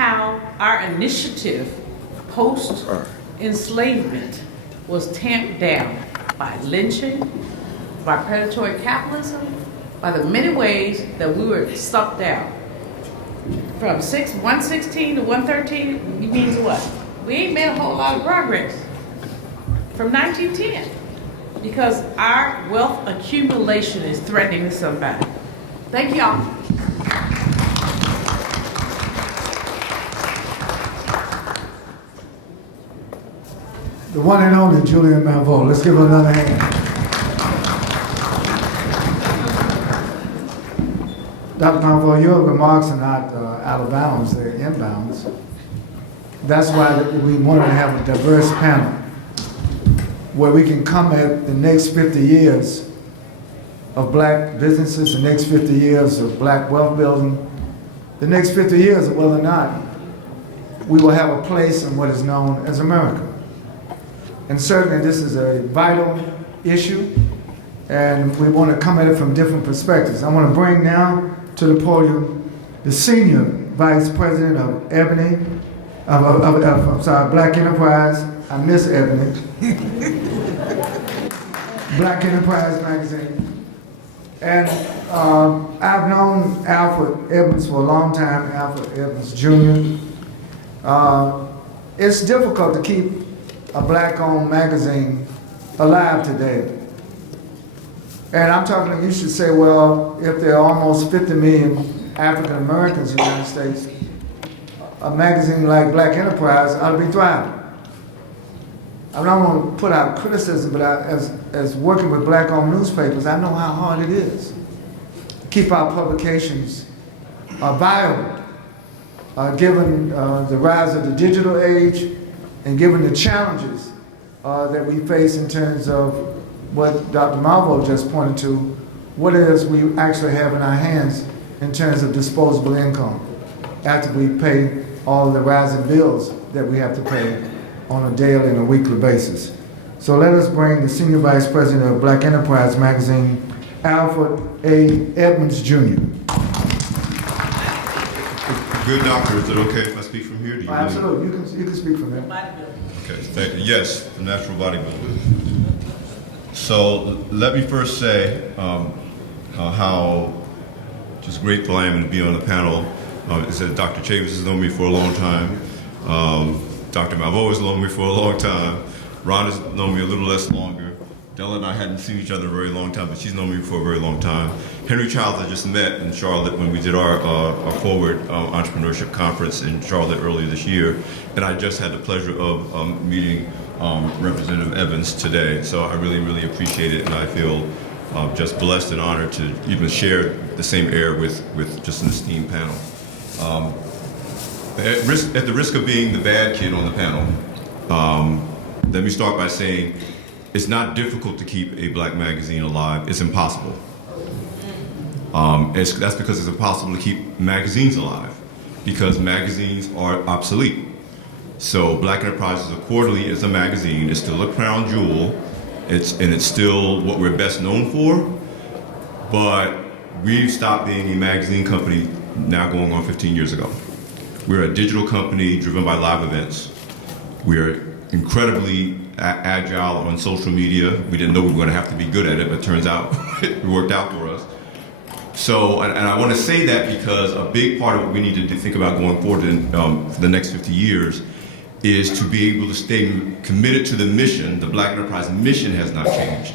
how our initiative post-enslavement was tamped down by lynching, by predatory capitalism, by the many ways that we were sucked out. From 116 to 113 means what? We ain't made a whole lot of progress from 1910 because our wealth accumulation is threatening to somebody. Thank y'all. The one and only Julian Malveaux. Let's give her another hand. Dr. Malveaux, your remarks are not out of bounds, they're inbounds. That's why we wanted to have a diverse panel where we can come at the next 50 years of black businesses, the next 50 years of black wealth building, the next 50 years of whether or not we will have a place in what is known as America. And certainly this is a vital issue, and we want to come at it from different perspectives. I want to bring now to the podium the Senior Vice President of Black Enterprise. I miss Ebony. Black Enterprise magazine. And I've known Alfred Edmonds for a long time, Alfred Edmonds Jr. It's difficult to keep a black-owned magazine alive today. And I'm talking, you should say, well, if there are almost 50 million African Americans in the United States, a magazine like Black Enterprise ought to be thriving. I don't want to put out criticism, but as working with black-owned newspapers, I know how hard it is to keep our publications viable, given the rise of the digital age and given the challenges that we face in terms of what Dr. Malveaux just pointed to, what it is we actually have in our hands in terms of disposable income after we pay all the rising bills that we have to pay on a daily and a weekly basis. So let us bring the Senior Vice President of Black Enterprise Magazine, Alfred A. Edmonds Jr. Good doctor, is it okay if I speak from here? Do you Absolutely, you can speak from there. Okay, thank you. Yes, the natural bodybuilder. So let me first say how just grateful I am to be on the panel. It said Dr. Chavis has known me for a long time. Dr. Malveaux has known me for a long time. Ron has known me a little less longer. Della and I hadn't seen each other a very long time, but she's known me for a very long time. Henry Childs I just met in Charlotte when we did our Forward Entrepreneurship Conference in Charlotte earlier this year. And I just had the pleasure of meeting Representative Evans today. So I really, really appreciate it, and I feel just blessed and honored to even share the same air with just an esteemed panel. At the risk of being the bad kid on the panel, let me start by saying it's not difficult to keep a black magazine alive. It's impossible. That's because it's impossible to keep magazines alive, because magazines are obsolete. So Black Enterprises Quarterly is a magazine. It's still a crown jewel. It's still what we're best known for, but we've stopped being a magazine company now going on 15 years ago. We're a digital company driven by live events. We're incredibly agile on social media. We didn't know we were going to have to be good at it, but it turns out it worked out for us. So, and I want to say that because a big part of what we need to think about going forward for the next 50 years is to be able to stay committed to the mission. The Black Enterprise mission has not changed,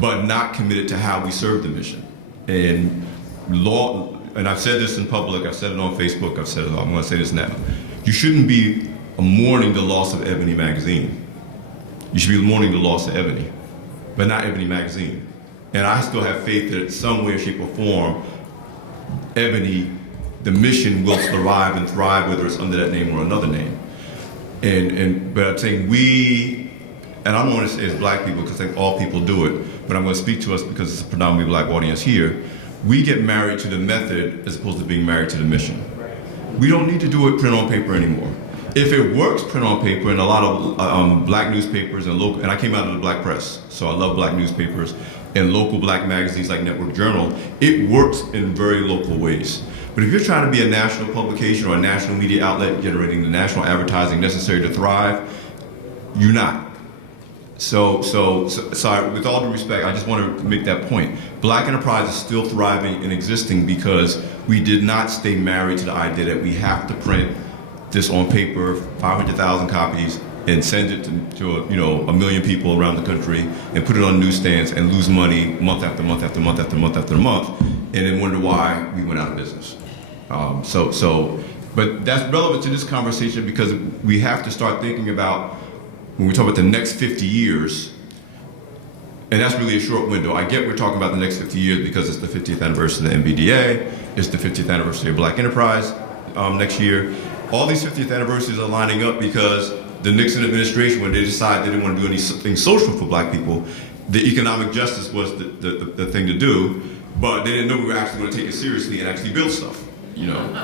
but not committed to how we serve the mission. And I've said this in public, I've said it on Facebook, I've said it, I'm going to say this now. You shouldn't be mourning the loss of Ebony magazine. You should be mourning the loss of Ebony, but not Ebony magazine. And I still have faith that in some way, shape, or form, Ebony, the mission will survive and thrive, whether it's under that name or another name. But I'm saying we, and I don't want to say as black people because I think all people do it, but I'm going to speak to us because it's a predominantly black audience here. We get married to the method as opposed to being married to the mission. We don't need to do it print on paper anymore. If it works print on paper, and a lot of black newspapers and local, and I came out of the black press, so I love black newspapers and local black magazines like Network Journal, it works in very local ways. But if you're trying to be a national publication or a national media outlet generating the national advertising necessary to thrive, you're not. So with all due respect, I just want to make that point. Black enterprise is still thriving and existing because we did not stay married to the idea that we have to print this on paper, 500,000 copies, and send it to a million people around the country and put it on newsstands and lose money month after month after month after month after month, and then wonder why we went out of business. But that's relevant to this conversation because we have to start thinking about, when we talk about the next 50 years, and that's really a short window. I get we're talking about the next 50 years because it's the 50th anniversary of the MBDA, it's the 50th anniversary of Black Enterprise next year. All these 50th anniversaries are lining up because the Nixon administration, when they decided they didn't want to do anything social for black people, the economic justice was the thing to do, but they didn't know we were actually going to take it seriously and actually build stuff.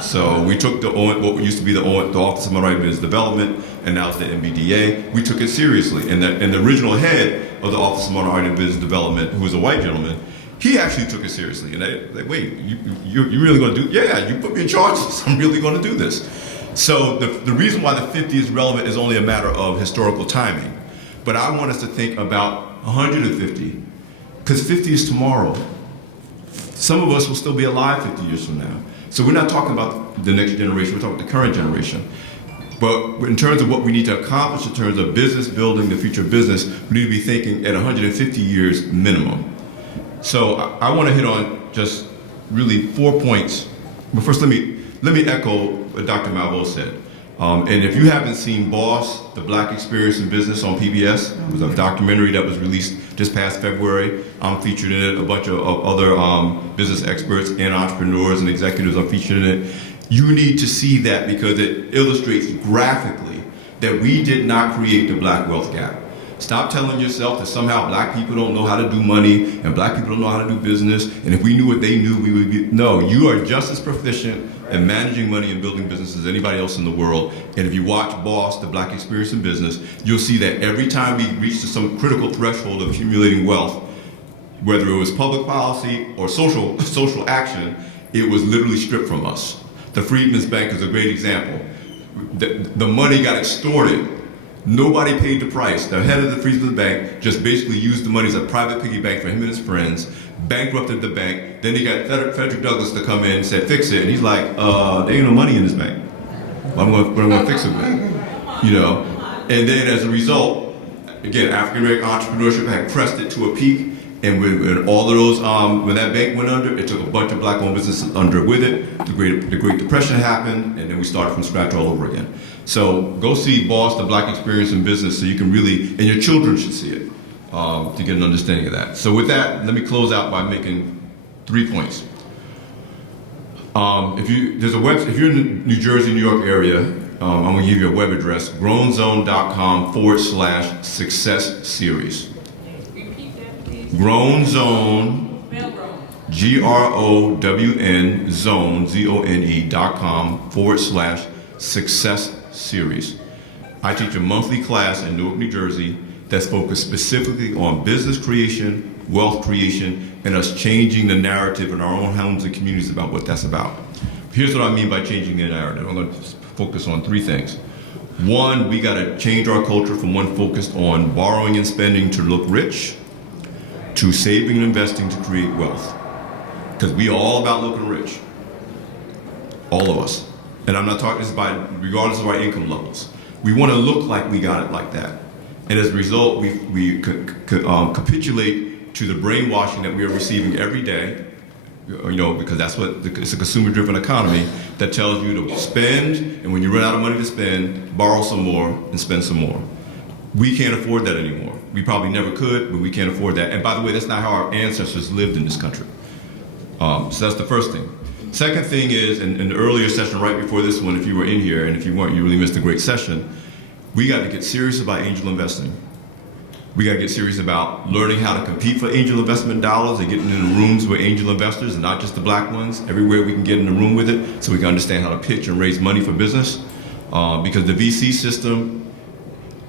So we took what used to be the Office of Minority Business Development, and now it's the MBDA. We took it seriously, and the original head of the Office of Minority Business Development, who was a white gentleman, he actually took it seriously. And they wait, you really going to do? Yeah, you put me in charge, so I'm really going to do this. So the reason why the 50 is relevant is only a matter of historical timing. But I want us to think about 150, because 50 is tomorrow. Some of us will still be alive 50 years from now. So we're not talking about the next generation, we're talking about the current generation. But in terms of what we need to accomplish in terms of business building, the future of business, we need to be thinking at 150 years minimum. So I want to hit on just really 4 points. But first, let me echo what Dr. Malveaux said. And if you haven't seen Boss, The Black Experience in Business on PBS, it was a documentary that was released just past February. I'm featured in it, a bunch of other business experts and entrepreneurs and executives are featured in it. You need to see that because it illustrates graphically that we did not create the black wealth gap. Stop telling yourself that somehow black people don't know how to do money and black people don't know how to do business, and if we knew what they knew, we would be. No, you are just as proficient in managing money and building business as anybody else in the world. And if you watch Boss, The Black Experience in Business, you'll see that every time we reach to some critical threshold of accumulating wealth, whether it was public policy or social action, it was literally stripped from us. The Freedmen's Bank is a great example. The money got extorted. Nobody paid the price. The head of the Freedmen's Bank just basically used the money as a private piggy bank for him and his friends, bankrupted the bank. Then he got Frederick Douglass to come in and said, fix it. And he's like, there ain't no money in this bank. What am I going to fix it with? And then as a result, again, African American entrepreneurship had crested to a peak. And when all of those, when that bank went under, it took a bunch of black-owned businesses under with it. The Great Depression happened, and then we started from scratch all over again. So go see Boss, The Black Experience in Business, so you can really, and your children should see it to get an understanding of that. So with that, let me close out by making 3 points. If you're in the New Jersey, New York area, I'm going to give you a web address, growenzone.com/success series. Grown Zone, GROWN Zone, ZONE.com/success series. I teach a monthly class in Newark, New Jersey that's focused specifically on business creation, wealth creation, and us changing the narrative in our own homes and communities about what that's about. Here's what I mean by changing the narrative. I'm going to focus on 3 things. 1, we got to change our culture from one focused on borrowing and spending to look rich, to saving and investing to create wealth. Because we are all about looking rich. All of us. And I'm not talking this by regardless of our income levels. We want to look like we got it like that. And as a result, we capitulate to the brainwashing that we are receiving every day, because that's it's a consumer-driven economy that tells you to spend, and when you run out of money to spend, borrow some more and spend some more. We can't afford that anymore. We probably never could, but we can't afford that. And by the way, that's not how our ancestors lived in this country. So that's the first thing. Second thing is, in the earlier session right before this one, if you were in here, and if you weren't, you really missed a great session, we got to get serious about angel investing. We got to get serious about learning how to compete for angel investment dollars and getting in the rooms with angel investors, and not just the black ones, everywhere we can get in the room with it, so we can understand how to pitch and raise money for business. Because the VC system,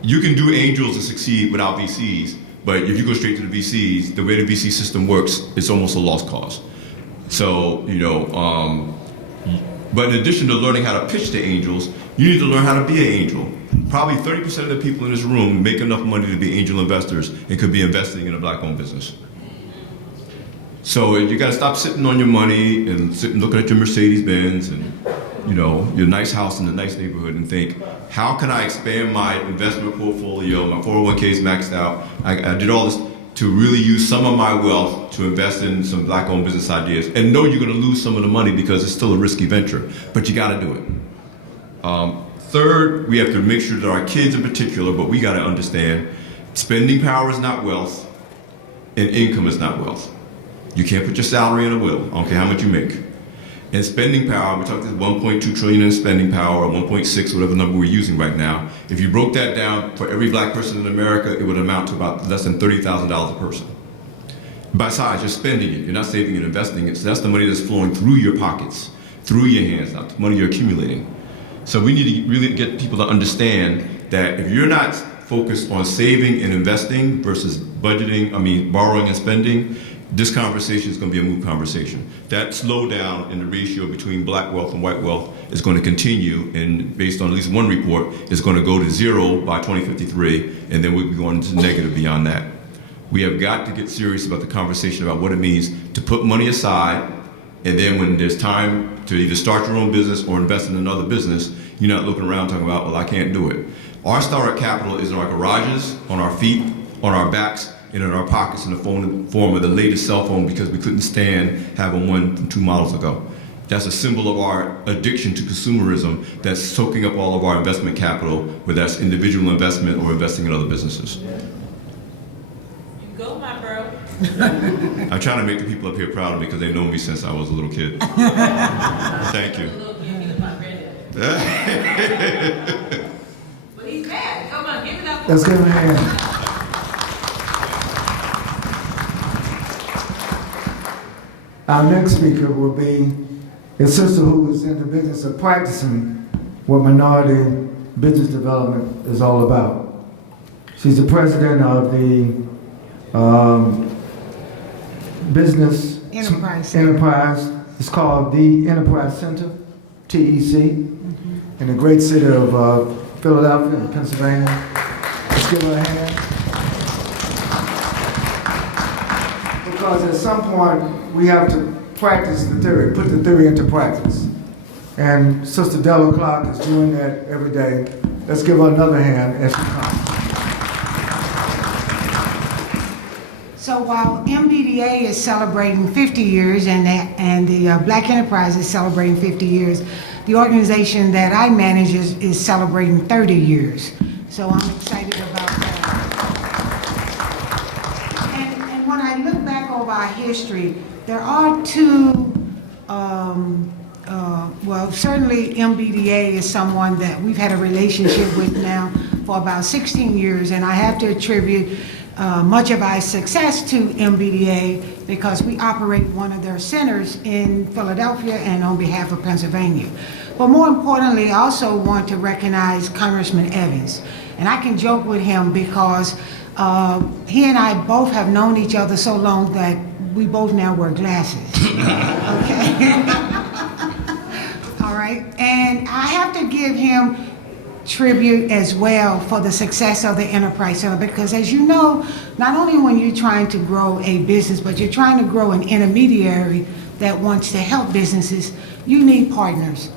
you can do angels and succeed without VCs, but if you go straight to the VCs, the way the VC system works, it's almost a lost cause. So, But in addition to learning how to pitch to angels, you need to learn how to be an angel. Probably 30% of the people in this room make enough money to be angel investors and could be investing in a black-owned business. So you got to stop sitting on your money and sitting looking at your Mercedes-Benz and your nice house in a nice neighborhood and think, how can I expand my investment portfolio? My 401k is maxed out. I did all this to really use some of my wealth to invest in some black-owned business ideas and know you're going to lose some of the money because it's still a risky venture, but you got to do it. Third, we have to make sure that our kids in particular, but we got to understand, spending power is not wealth and income is not wealth. You can't put your salary in a will. I don't care how much you make. And spending power, we talked about 1.2 trillion in spending power, or 1.6, whatever number we're using right now. If you broke that down for every black person in America, it would amount to about less than $30,000 a person. Besides, you're spending it. You're not saving and investing it. So that's the money that's flowing through your pockets, through your hands, not the money you're accumulating. So we need to really get people to understand that if you're not focused on saving and investing versus borrowing and spending, this conversation is going to be a moot conversation. That slowdown in the ratio between black wealth and white wealth is going to continue, and based on at least one report, it's going to go to 0 by 2053, and then we'll be going to negative beyond that. We have got to get serious about the conversation about what it means to put money aside, and then when there's time to either start your own business or invest in another business, you're not looking around talking about, well, I can't do it. Our startup capital is in our garages, on our feet, on our backs, and in our pockets in the form of the latest cell phone because we couldn't stand having one from 2 models ago. That's a symbol of our addiction to consumerism that's soaking up all of our investment capital, whether that's individual investment or investing in other businesses. You go, my bro. I try to make the people up here proud of me because they know me since I was a little kid. Thank you. But he's bad. Come on, give it up. Let's give him a hand. Our next speaker will be a sister who is in the business of practicing what minority business development is all about. She's the president of the Business Enterprise. It's called the Enterprise Center, TEC, in the great city of Philadelphia and Pennsylvania. Let's give her a hand. Because at some point, we have to practice the theory, put the theory into practice. And Sister Della Clark is doing that every day. Let's give her another hand as she comes. So while MBDA is celebrating 50 years and the Black Enterprise is celebrating 50 years, the organization that I manage is celebrating 30 years. So I'm excited about that. And when I look back over our history, there are two, well, certainly MBDA is someone that we've had a relationship with now for about 16 years, and I have to attribute much of our success to MBDA because we operate one of their centers in Philadelphia and on behalf of Pennsylvania. But more importantly, I also want to recognize Congressman Evans. And I can joke with him because he and I both have known each other so long that we both now wear glasses. Okay? All right? And I have to give him tribute as well for the success of the Enterprise Center because, as you know, not only when you're trying to grow a business, but you're trying to grow an intermediary that wants to help businesses, you need partners.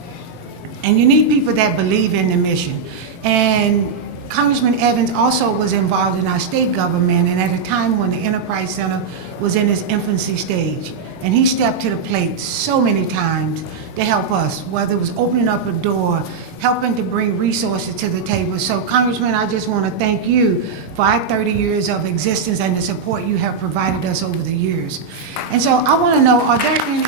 And you need people that believe in the mission. And Congressman Evans also was involved in our state government, and at a time when the Enterprise Center was in its infancy stage. And he stepped to the plate so many times to help us, whether it was opening up a door, helping to bring resources to the table. So Congressman, I just want to thank you for our 30 years of existence and the support you have provided us over the years. And so I want to know, are there any,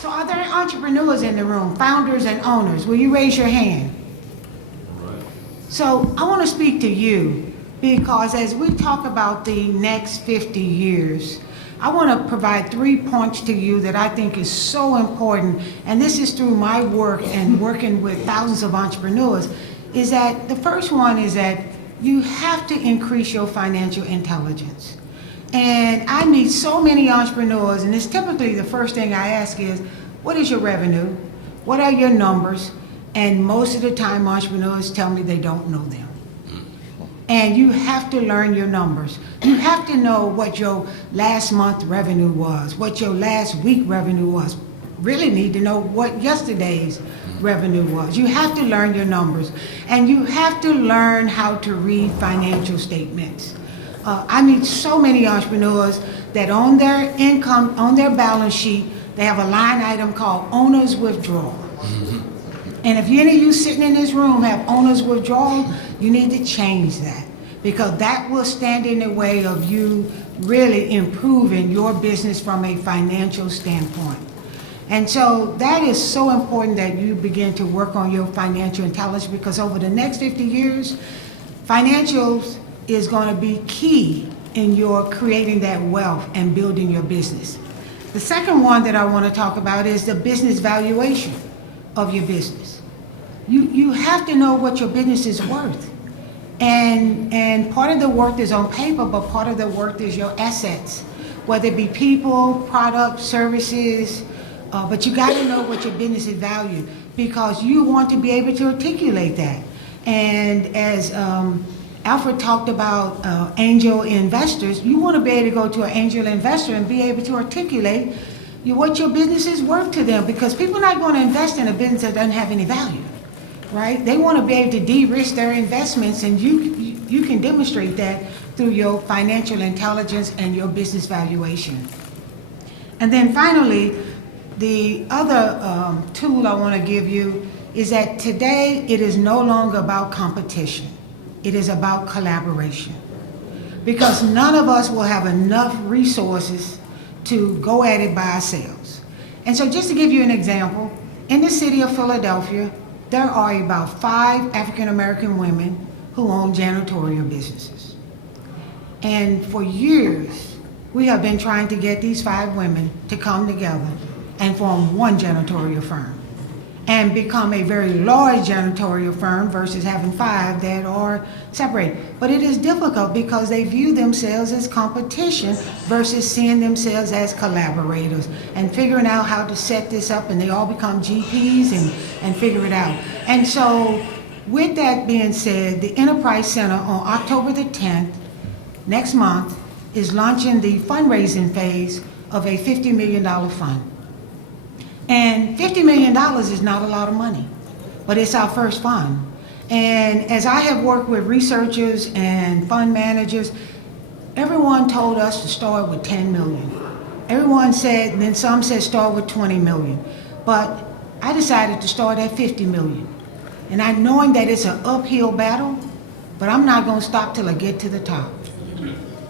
so are there entrepreneurs in the room, founders and owners? Will you raise your hand? So I want to speak to you because as we talk about the next 50 years, I want to provide 3 points to you that I think is so important, and this is through my work and working with thousands of entrepreneurs, is that the first one is that you have to increase your financial intelligence. And I meet so many entrepreneurs, and it's typically the first thing I ask is, what is your revenue? What are your numbers? And most of the time, entrepreneurs tell me they don't know them. And you have to learn your numbers. You have to know what your last month revenue was, what your last week revenue was. Really need to know what yesterday's revenue was. You have to learn your numbers. And you have to learn how to read financial statements. I meet so many entrepreneurs that on their income, on their balance sheet, they have a line item called owner's withdrawal. And if any of you sitting in this room have owner's withdrawal, you need to change that, because that will stand in the way of you really improving your business from a financial standpoint. And so that is so important that you begin to work on your financial intelligence, because over the next 50 years, financials is going to be key in your creating that wealth and building your business. The second one that I want to talk about is the business valuation of your business. You have to know what your business is worth. And part of the worth is on paper, but part of the worth is your assets, whether it be people, products, services, but you got to know what your business is valued, because you want to be able to articulate that. And as Alfred talked about angel investors, you want to be able to go to an angel investor and be able to articulate what your business is worth to them, because people are not going to invest in a business that doesn't have any value, right? They want to be able to de-risk their investments, and you can demonstrate that through your financial intelligence and your business valuation. And then finally, the other tool I want to give you is that today it is no longer about competition. It is about collaboration, because none of us will have enough resources to go at it by ourselves. And so just to give you an example, in the city of Philadelphia, there are about 5 African American women who own janitorial businesses. And for years, we have been trying to get these 5 women to come together and form one janitorial firm and become a very large janitorial firm versus having 5 that are separated. But it is difficult because they view themselves as competition versus seeing themselves as collaborators and figuring out how to set this up, and they all become GPs and figure it out. And so with that being said, the Enterprise Center on October the 10th, next month, is launching the fundraising phase of a $50 million fund. And $50 million is not a lot of money, but it's our first fund. And as I have worked with researchers and fund managers, everyone told us to start with 10 million. Everyone said, and then some said start with 20 million. But I decided to start at 50 million. And I knowing that it's an uphill battle, but I'm not going to stop till I get to the top.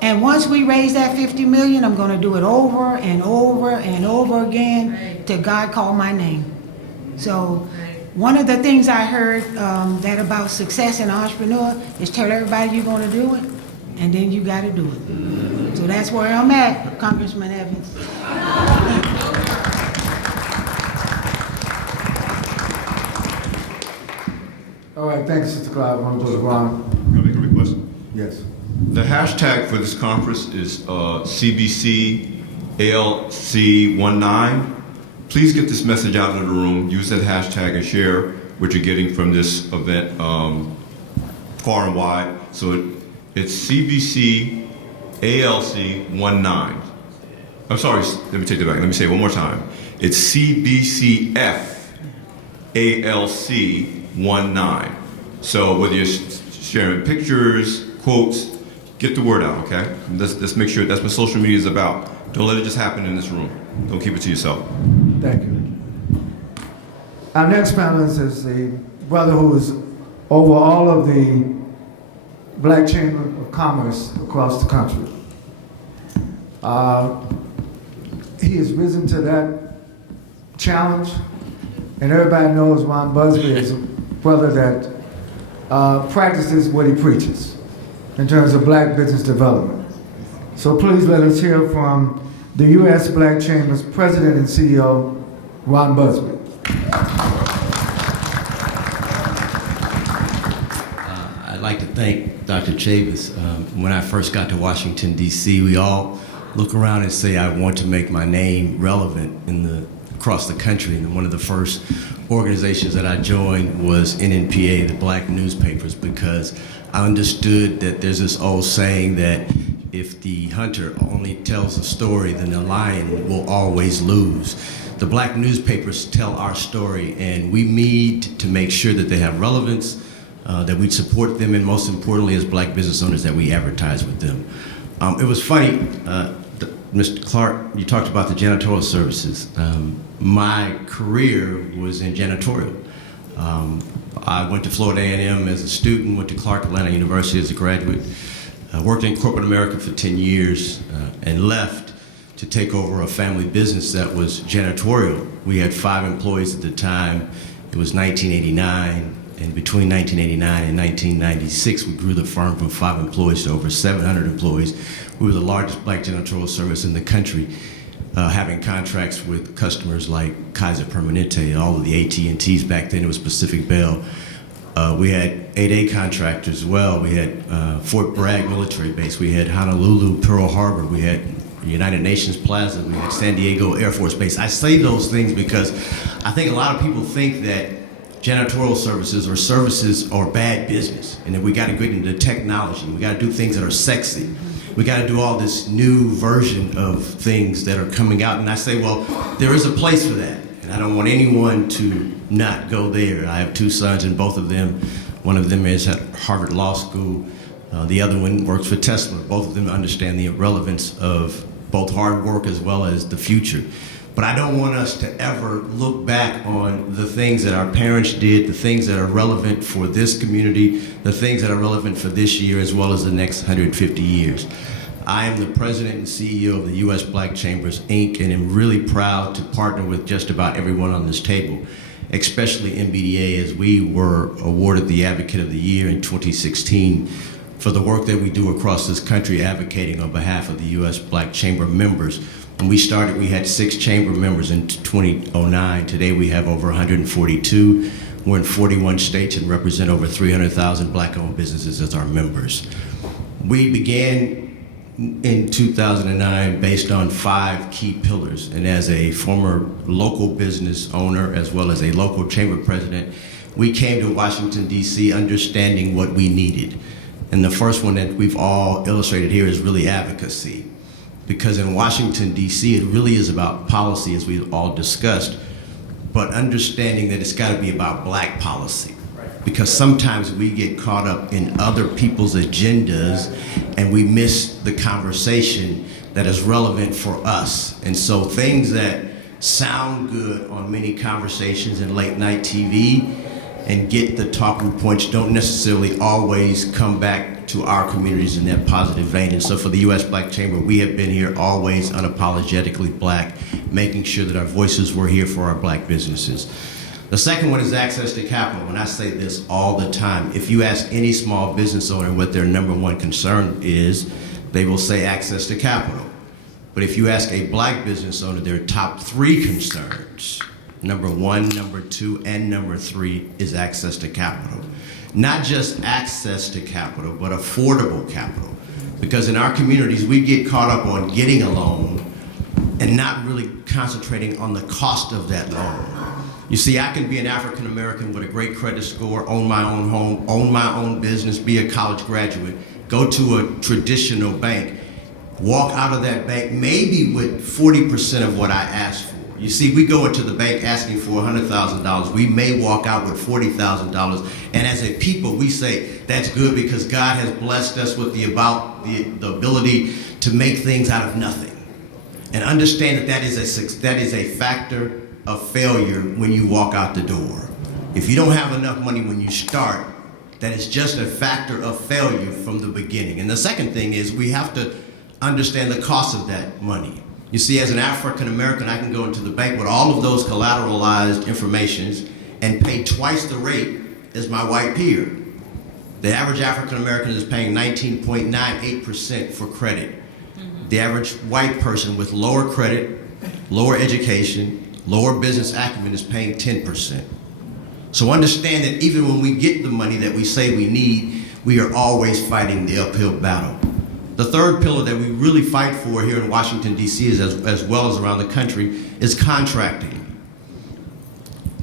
And once we raise that 50 million, I'm going to do it over and over and over again till God call my name. So one of the things I heard that about success in an entrepreneur is tell everybody you're going to do it, and then you got to do it. So that's where I'm at, Congressman Evans. All right, thanks, Mr. Clyde. I want to go to Ron. Can I make a request? Yes. The hashtag for this conference is CBC ALC19. Please get this message out into the room. Use that hashtag and share what you're getting from this event far and wide. So it's CBC ALC19. I'm sorry, let me take that back. Let me say it one more time. It's CBCF ALC19. So whether you're sharing pictures, quotes, get the word out, okay? Let's make sure that's what social media is about. Don't let it just happen in this room. Don't keep it to yourself. Thank you. Our next panelist is the brother who is over all of the Black Chamber of Commerce across the country. He has risen to that challenge, and everybody knows Ron Busby is a brother that practices what he preaches in terms of black business development. So please let us hear from the U.S. Black Chamber's President and CEO, Ron Busby. I'd like to thank Dr. Chavis. When I first got to Washington, D.C., we all look around and say, I want to make my name relevant across the country. And one of the first organizations that I joined was NNPA, the Black newspapers, because I understood that there's this old saying that if the hunter only tells a story, then the lion will always lose. The Black newspapers tell our story, and we need to make sure that they have relevance, that we support them, and most importantly, as Black business owners, that we advertise with them. It was funny, Mr. Clark, you talked about the janitorial services. My career was in janitorial. I went to Florida A&M as a student, went to Clark Atlanta University as a graduate, worked in corporate America for 10 years, and left to take over a family business that was janitorial. We had 5 employees at the time. It was 1989, and between 1989 and 1996, we grew the firm from 5 employees to over 700 employees. We were the largest Black janitorial service in the country, having contracts with customers like Kaiser Permanente, all of the AT&Ts back then. It was Pacific Bell. We had 8A contractors as well. We had Fort Bragg military base. We had Honolulu, Pearl Harbor. We had United Nations Plaza. We had San Diego Air Force Base. I say those things because I think a lot of people think that janitorial services are bad business, and that we got to get into technology. We got to do things that are sexy. We got to do all this new version of things that are coming out. And I say, well, there is a place for that. And I don't want anyone to not go there. I have 2 sons, and both of them, one of them is at Harvard Law School. The other one works for Tesla. Both of them understand the relevance of both hard work as well as the future. But I don't want us to ever look back on the things that our parents did, the things that are relevant for this community, the things that are relevant for this year as well as the next 150 years. I am the president and CEO of the U.S. Black Chambers, Inc., and am really proud to partner with just about everyone on this table, especially MBDA, as we were awarded the Advocate of the Year in 2016 for the work that we do across this country advocating on behalf of the U.S. Black Chamber members. When we started, we had 6 chamber members in 2009. Today we have over 142. We're in 41 states and represent over 300,000 Black-owned businesses as our members. We began in 2009 based on 5 key pillars. And as a former local business owner, as well as a local chamber president, we came to Washington, D.C. understanding what we needed. And the first one that we've all illustrated here is really advocacy. Because in Washington, D.C., it really is about policy, as we've all discussed, but understanding that it's got to be about Black policy. Because sometimes we get caught up in other people's agendas and we miss the conversation that is relevant for us. And so things that sound good on many conversations in late night TV and get the talking points don't necessarily always come back to our communities in that positive vein. And so for the U.S. Black Chamber, we have been here always unapologetically Black, making sure that our voices were here for our Black businesses. The second one is access to capital. And I say this all the time. If you ask any small business owner what their #1 concern is, they will say access to capital. But if you ask a Black business owner, their top 3 concerns, #1, #2, and #3 is access to capital. Not just access to capital, but affordable capital. Because in our communities, we get caught up on getting a loan and not really concentrating on the cost of that loan. You see, I can be an African American with a great credit score, own my own home, own my own business, be a college graduate, go to a traditional bank, walk out of that bank maybe with 40% of what I asked for. You see, we go into the bank asking for $100,000. We may walk out with $40,000. And as a people, we say, that's good because God has blessed us with the ability to make things out of nothing. And understand that that is a factor of failure when you walk out the door. If you don't have enough money when you start, that is just a factor of failure from the beginning. And the second thing is we have to understand the cost of that money. You see, as an African American, I can go into the bank with all of those collateralized informations and pay twice the rate as my white peer. The average African American is paying 19.98% for credit. The average white person with lower credit, lower education, lower business acumen is paying 10%. So understand that even when we get the money that we say we need, we are always fighting the uphill battle. The third pillar that we really fight for here in Washington, D.C., as well as around the country, is contracting.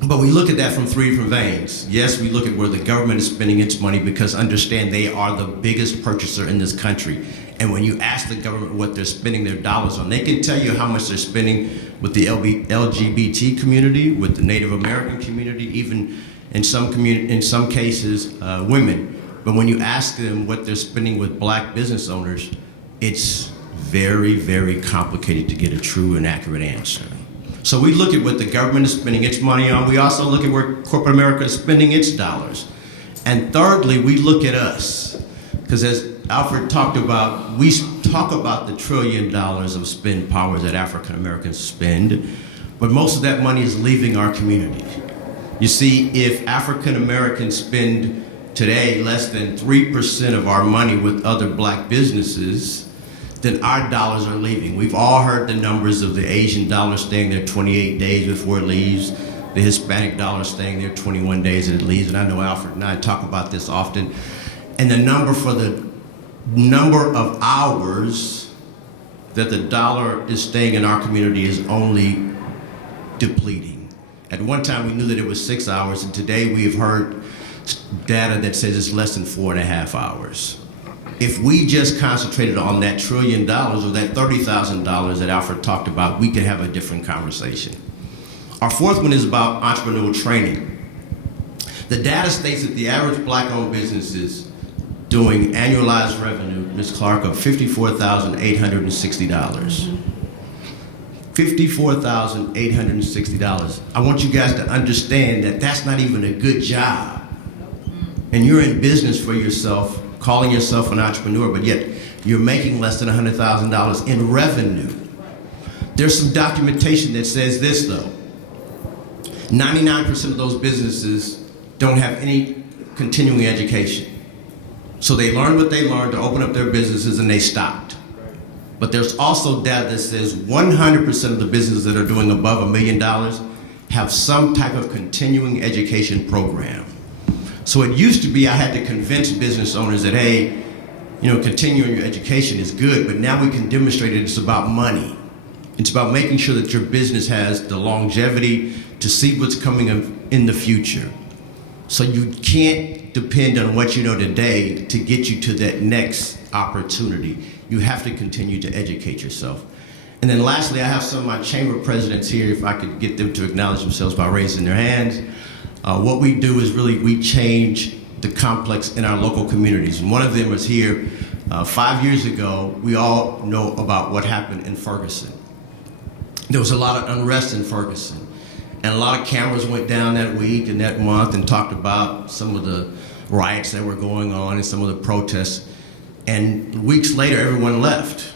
But we look at that from three different veins. Yes, we look at where the government is spending its money, because understand they are the biggest purchaser in this country. And when you ask the government what they're spending their dollars on, they can tell you how much they're spending with the LGBT community, with the Native American community, even in some cases, women. But when you ask them what they're spending with black business owners, it's very, very complicated to get a true and accurate answer. So we look at what the government is spending its money on. We also look at where corporate America is spending its dollars. And thirdly, we look at us. Because as Alfred talked about, we talk about the $1 trillion of spend power that African Americans spend, but most of that money is leaving our community. You see, if African Americans spend today less than 3% of our money with other black businesses, then our dollars are leaving. We've all heard the numbers of the Asian dollar staying there 28 days before it leaves, the Hispanic dollar staying there 21 days and it leaves, and I know Alfred and I talk about this often. And the number for the number of hours that the dollar is staying in our community is only depleting. At one time we knew that it was 6 hours, and today we have heard data that says it's less than 4.5 hours. If we just concentrated on that $1 trillion or that $30,000 that Alfred talked about, we could have a different conversation. Our fourth one is about entrepreneurial training. The data states that the average black-owned business is doing annualized revenue, Ms. Clark, of $54,860. $54,860. I want you guys to understand that that's not even a good job. And you're in business for yourself, calling yourself an entrepreneur, but yet you're making less than $100,000 in revenue. There's some documentation that says this, though. 99% of those businesses don't have any continuing education. So they learned what they learned to open up their businesses and they stopped. But there's also data that says 100% of the businesses that are doing above $1 million have some type of continuing education program. So it used to be I had to convince business owners that, hey, continuing your education is good, but now we can demonstrate it. It's about money. It's about making sure that your business has the longevity to see what's coming in the future. So you can't depend on what you know today to get you to that next opportunity. You have to continue to educate yourself. And then lastly, I have some of my chamber presidents here, if I could get them to acknowledge themselves by raising their hands. What we do is really, we change the complex in our local communities. And one of them is here. 5 years ago, we all know about what happened in Ferguson. There was a lot of unrest in Ferguson. And a lot of cameras went down that week and that month and talked about some of the riots that were going on and some of the protests. And weeks later, everyone left.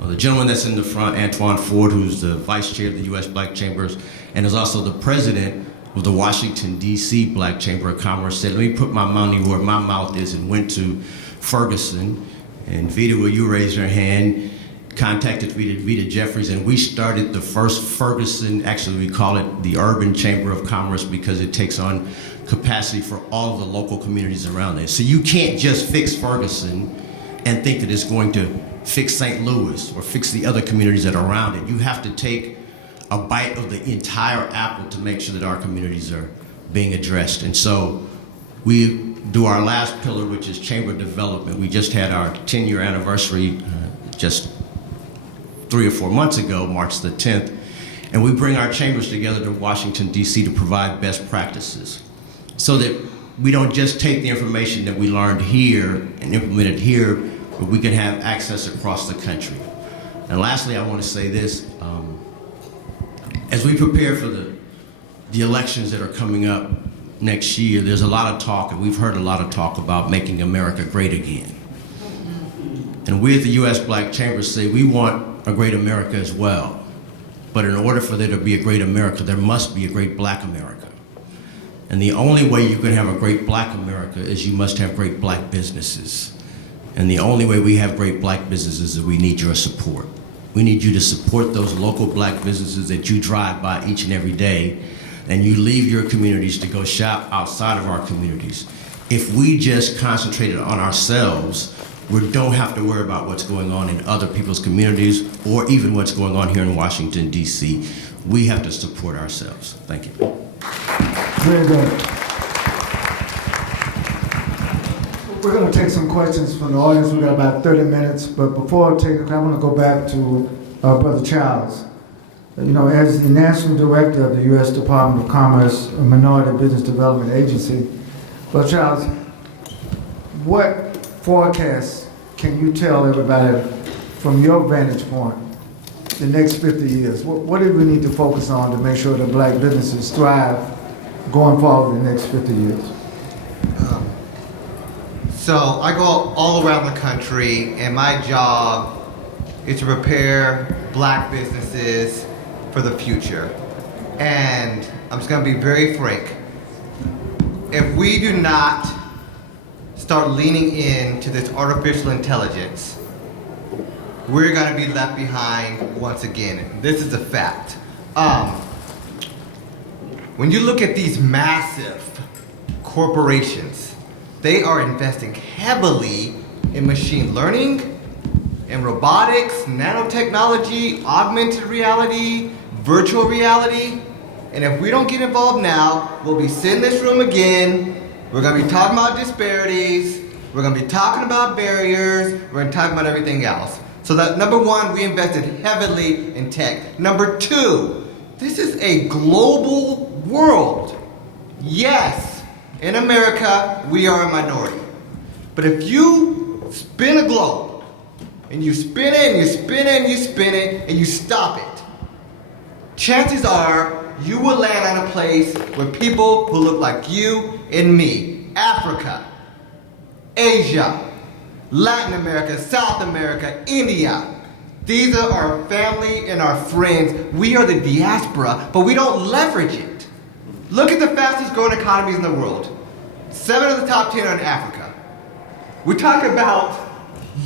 The gentleman that's in the front, Antoine Ford, who's the vice chair of the U.S. Black Chambers and is also the president of the Washington, D.C. Black Chamber of Commerce, said, let me put my money where my mouth is, and went to Ferguson. And Vita, will you raise your hand? Contacted Vita Jeffries, and we started the first Ferguson, actually we call it the Urban Chamber of Commerce because it takes on capacity for all of the local communities around it. So you can't just fix Ferguson and think that it's going to fix St. Louis or fix the other communities that are around it. You have to take a bite of the entire apple to make sure that our communities are being addressed. And so we do our last pillar, which is chamber development. We just had our 10-year anniversary just 3 or 4 months ago, March the 10th, and we bring our chambers together to Washington, D.C. to provide best practices so that we don't just take the information that we learned here and implement it here, but we can have access across the country. And lastly, I want to say this. As we prepare for the elections that are coming up next year, there's a lot of talk, and we've heard a lot of talk about making America great again. And we at the U.S. Black Chambers say we want a great America as well. But in order for there to be a great America, there must be a great Black America. And the only way you can have a great Black America is you must have great Black businesses. And the only way we have great Black businesses is we need your support. We need you to support those local Black businesses that you drive by each and every day, and you leave your communities to go shop outside of our communities. if we just concentrated on ourselves, we don't have to worry about what's going on in other people's communities or even what's going on here in Washington, D.C. We have to support ourselves. Thank you. Very good. We're going to take some questions from the audience. We've got about 30 minutes, but before I take it, I want to go back to Brother Childs. You know, as the National Director of the U.S. Department of Commerce, a Minority Business Development Agency, Brother Childs, what forecasts can you tell everybody from your vantage point the next 50 years? What do we need to focus on to make sure that black businesses thrive going forward in the next 50 years? So I go all around the country, and my job is to prepare black businesses for the future. And I'm just going to be very frank. If we do not start leaning into this artificial intelligence, we're going to be left behind once again. This is a fact. When you look at these massive corporations, they are investing heavily in machine learning, in robotics, nanotechnology, augmented reality, virtual reality. And if we don't get involved now, we'll be sitting in this room again. We're going to be talking about disparities. We're going to be talking about barriers. We're going to talk about everything else. So that number one, we invested heavily in tech. Number two, this is a global world. Yes, in America, we are a minority. But if you spin a globe, and you spin it, and you spin it, and you spin it, and you stop it, chances are you will land on a place with people who look like you and me. Africa, Asia, Latin America, South America, India. These are our family and our friends. We are the diaspora, but we don't leverage it. Look at the fastest growing economies in the world. 7 of the top 10 are in Africa. We talk about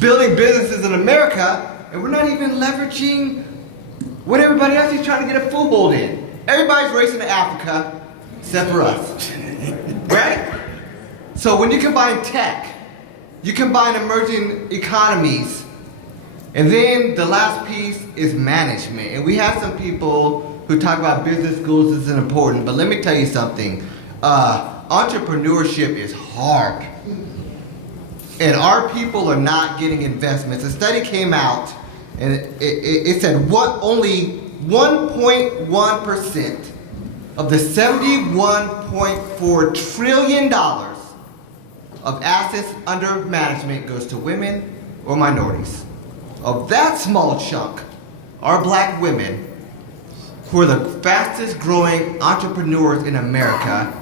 building businesses in America, and we're not even leveraging what everybody else is trying to get a foothold in. Everybody's racing to Africa, except for us. Right? So when you combine tech, you combine emerging economies, and then the last piece is management. And we have some people who talk about business schools isn't important, but let me tell you something. Entrepreneurship is hard. And our people are not getting investments. A study came out, and it said only 1.1% of the $71.4 trillion of assets under management goes to women or minorities. Of that small chunk are black women, who are the fastest growing entrepreneurs in America.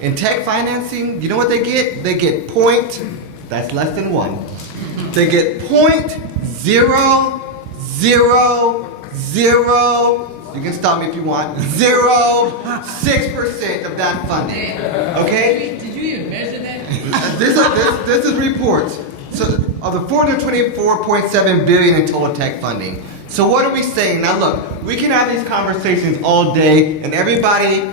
In tech financing, you know what they get? They get that's less than 1. They get 0.000, you can stop me if you want, 0.6% of that funding. Okay? Did you even measure that? This is reports. So of the $424.7 billion in total tech funding. So what are we saying? Now look, we can have these conversations all day, and everybody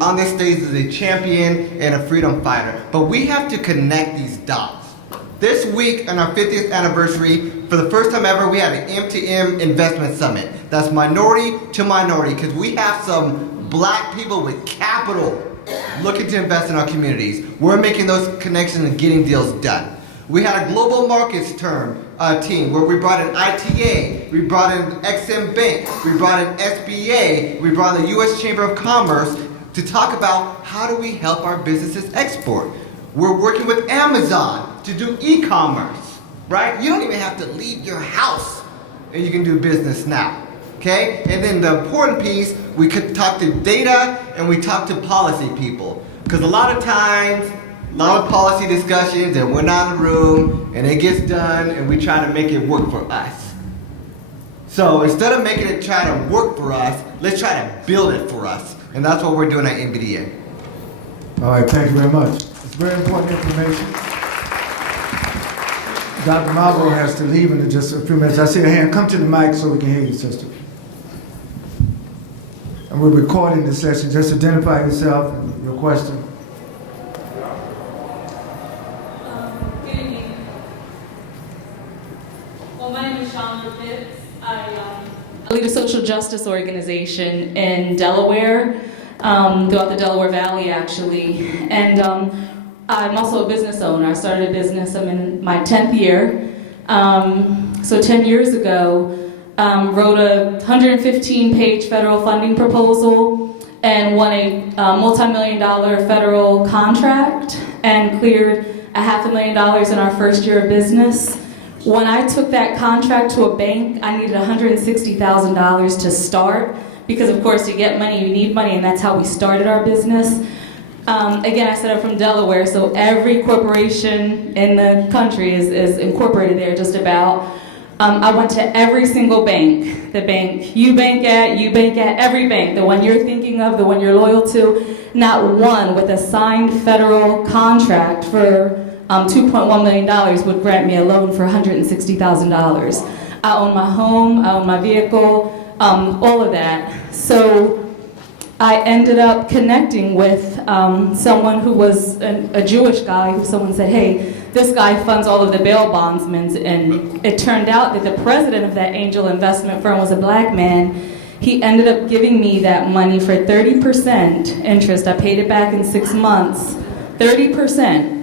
on this stage is a champion and a freedom fighter. But we have to connect these dots. This week, on our 50th anniversary, for the first time ever, we had an M2M investment summit. That's minority to minority, because we have some black people with capital looking to invest in our communities. We're making those connections and getting deals done. We had a global markets team where we brought in ITA, we brought in XM Bank, we brought in SBA, we brought in the U.S. Chamber of Commerce to talk about how do we help our businesses export. We're working with Amazon to do e-commerce, right? You don't even have to leave your house and you can do business now, okay? And then the important piece, we could talk to data and we talk to policy people. Because a lot of times, a lot of policy discussions and we're not in the room and it gets done and we try to make it work for us. So instead of making it try to work for us, let's try to build it for us. And that's what we're doing at MBDA. All right, thank you very much. It's very important information. Dr. Marlborough has to leave in just a few minutes. I see a hand. Come to the mic so we can hear you, sister. And we're recording this session. Just identify yourself and your question. I lead a social justice organization in Delaware, throughout the Delaware Valley, actually. And I'm also a business owner. I started a business. I'm in my 10th year. So 10 years ago, wrote a 115-page federal funding proposal and won a multi-million-dollar federal contract and cleared $500,000 in our first year of business. When I took that contract to a bank, I needed $160,000 to start because, of course, to get money, you need money, and that's how we started our business. Again, I said I'm from Delaware, so every corporation in the country is incorporated there just about. I went to every single bank, the bank you bank at, every bank, the one you're thinking of, the one you're loyal to, not one with a signed federal contract for $2.1 million would grant me a loan for $160,000. I own my home, I own my vehicle, all of that. So I ended up connecting with someone who was a Jewish guy, who someone said, hey, this guy funds all of the bail bondsmen, and it turned out that the president of that angel investment firm was a black man. He ended up giving me that money for 30% interest. I paid it back in 6 months, 30%.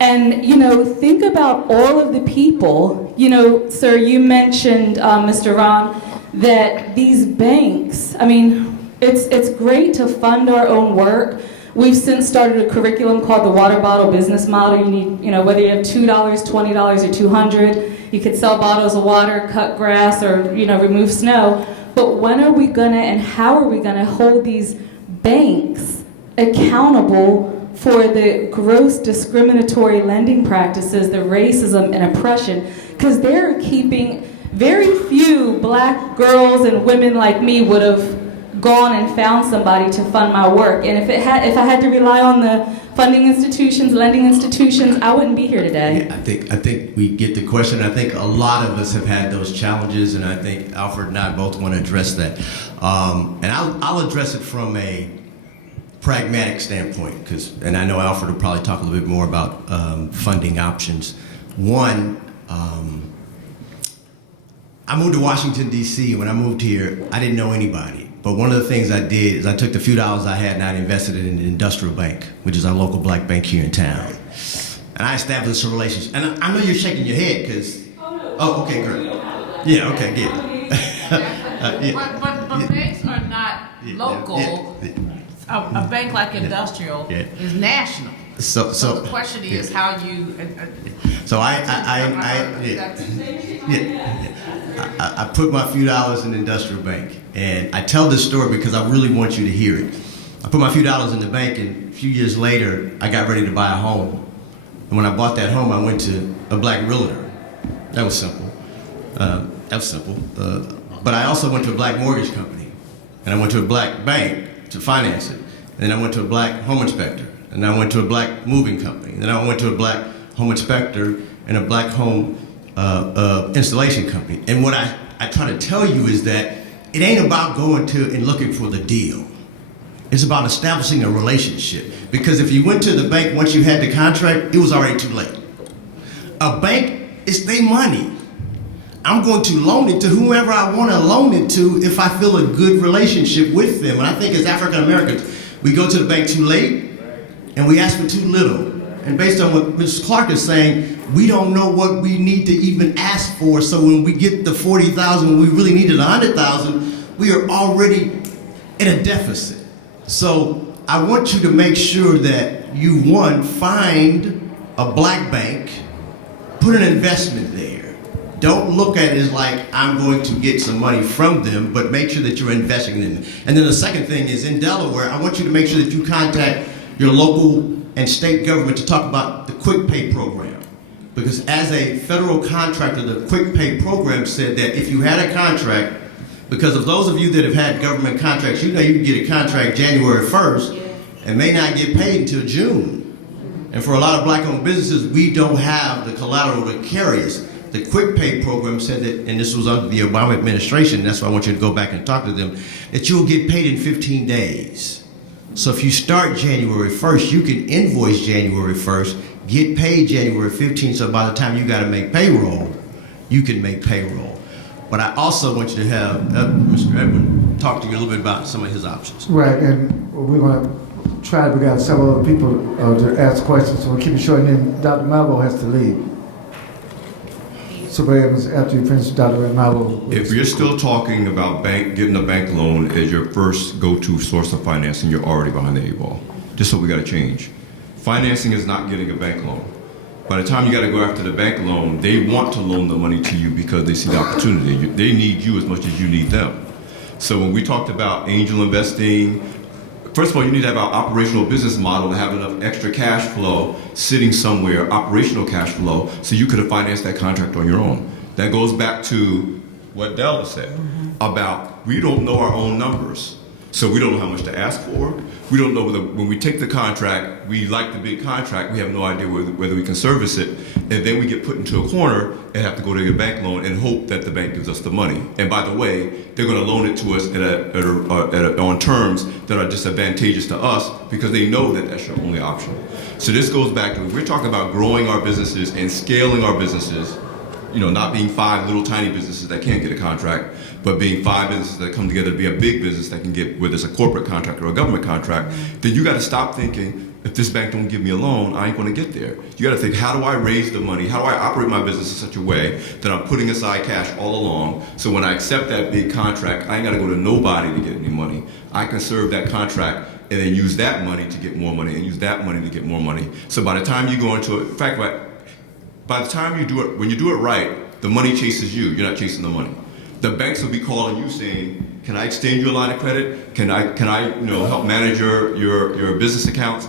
And, you know, think about all of the people, you know, sir, you mentioned, Mr. Ron, that these banks, I mean, it's great to fund our own work. We've since started a curriculum called the water bottle business model. You need, you know, whether you have $2, $20, or $200, you could sell bottles of water, cut grass, or, you know, remove snow. But when are we gonna and how are we gonna hold these banks accountable for the gross discriminatory lending practices, the racism and oppression? Because they're keeping, very few black girls and women like me would have gone and found somebody to fund my work. And if I had to rely on the funding institutions, lending institutions, I wouldn't be here today. Yeah, I think we get the question. I think a lot of us have had those challenges, and I think Alfred and I both want to address that. And I'll address it from a pragmatic standpoint, and I know Alfred will probably talk a little bit more about funding options. One, I moved to Washington, D.C. When I moved here, I didn't know anybody. But one of the things I did is I took the few dollars I had and I invested it in the Industrial Bank, which is our local black bank here in town. And I established a relationship. And I know you're shaking your head because, oh, okay, great. Yeah, okay, good. But banks are not local. A bank like Industrial is national. So the question is how you. So I put my few dollars in the Industrial Bank, and I tell this story because I really want you to hear it. I put my few dollars in the bank, and a few years later, I got ready to buy a home. And when I bought that home, I went to a black realtor. That was simple. But I also went to a black mortgage company, and I went to a black bank to finance it. And then I went to a black home inspector, and I went to a black moving company. And then I went to a black home inspector and a black home installation company. And what I try to tell you is that it ain't about going to and looking for the deal. It's about establishing a relationship. Because if you went to the bank once you had the contract, it was already too late. A bank is their money. I'm going to loan it to whoever I want to loan it to if I feel a good relationship with them. And I think as African Americans, we go to the bank too late and we ask for too little. And based on what Ms. Clark is saying, we don't know what we need to even ask for. So when we get the 40,000, when we really needed 100,000, we are already in a deficit. So I want you to make sure that you, one, find a black bank, put an investment there. Don't look at it as like, I'm going to get some money from them, but make sure that you're investing in them. And then the second thing is in Delaware, I want you to make sure that you contact your local and state government to talk about the Quick Pay program. Because as a federal contractor, the Quick Pay program said that if you had a contract, because of those of you that have had government contracts, you know you can get a contract January 1st and may not get paid until June. And for a lot of black-owned businesses, we don't have the collateral to carry us. The Quick Pay program said that, and this was under the Obama administration, that's why I want you to go back and talk to them, that you'll get paid in 15 days. So if you start January 1st, you can invoice January 1st, get paid January 15th, so by the time you got to make payroll, you can make payroll. But I also want you to have Mr. Edwin talk to you a little bit about some of his options. Right, and we're gonna try to, we got several other people to ask questions, so we'll keep it short, and then Dr. Malvo has to leave. So, Evans, after you finish, Dr. Malvo. If you're still talking about getting a bank loan as your first go-to source of financing, you're already behind the 8 ball. Just so we got to change. Financing is not getting a bank loan. By the time you got to go after the bank loan, they want to loan the money to you because they see the opportunity. They need you as much as you need them. So when we talked about angel investing, first of all, you need to have an operational business model to have enough extra cash flow sitting somewhere, operational cash flow, so you could have financed that contract on your own. That goes back to what Della said about we don't know our own numbers. So we don't know how much to ask for. We don't know whether, when we take the contract, we like the big contract, we have no idea whether we can service it. And then we get put into a corner and have to go to get a bank loan and hope that the bank gives us the money. And by the way, they're going to loan it to us on terms that are disadvantageous to us because they know that that's your only option. So this goes back to, we're talking about growing our businesses and scaling our businesses, you know, not being 5 little tiny businesses that can't get a contract, but being 5 businesses that come together to be a big business that can get, whether it's a corporate contract or a government contract, then you got to stop thinking, if this bank don't give me a loan, I ain't going to get there. You got to think, how do I raise the money? How do I operate my business in such a way that I'm putting aside cash all along, so when I accept that big contract, I ain't got to go to nobody to get any money. I can serve that contract and then use that money to get more money and use that money to get more money. So by the time you go into it, in fact, by the time you do it, when you do it right, the money chases you. You're not chasing the money. The banks will be calling you saying, "Can I extend you a line of credit? Can I help manage your business accounts?"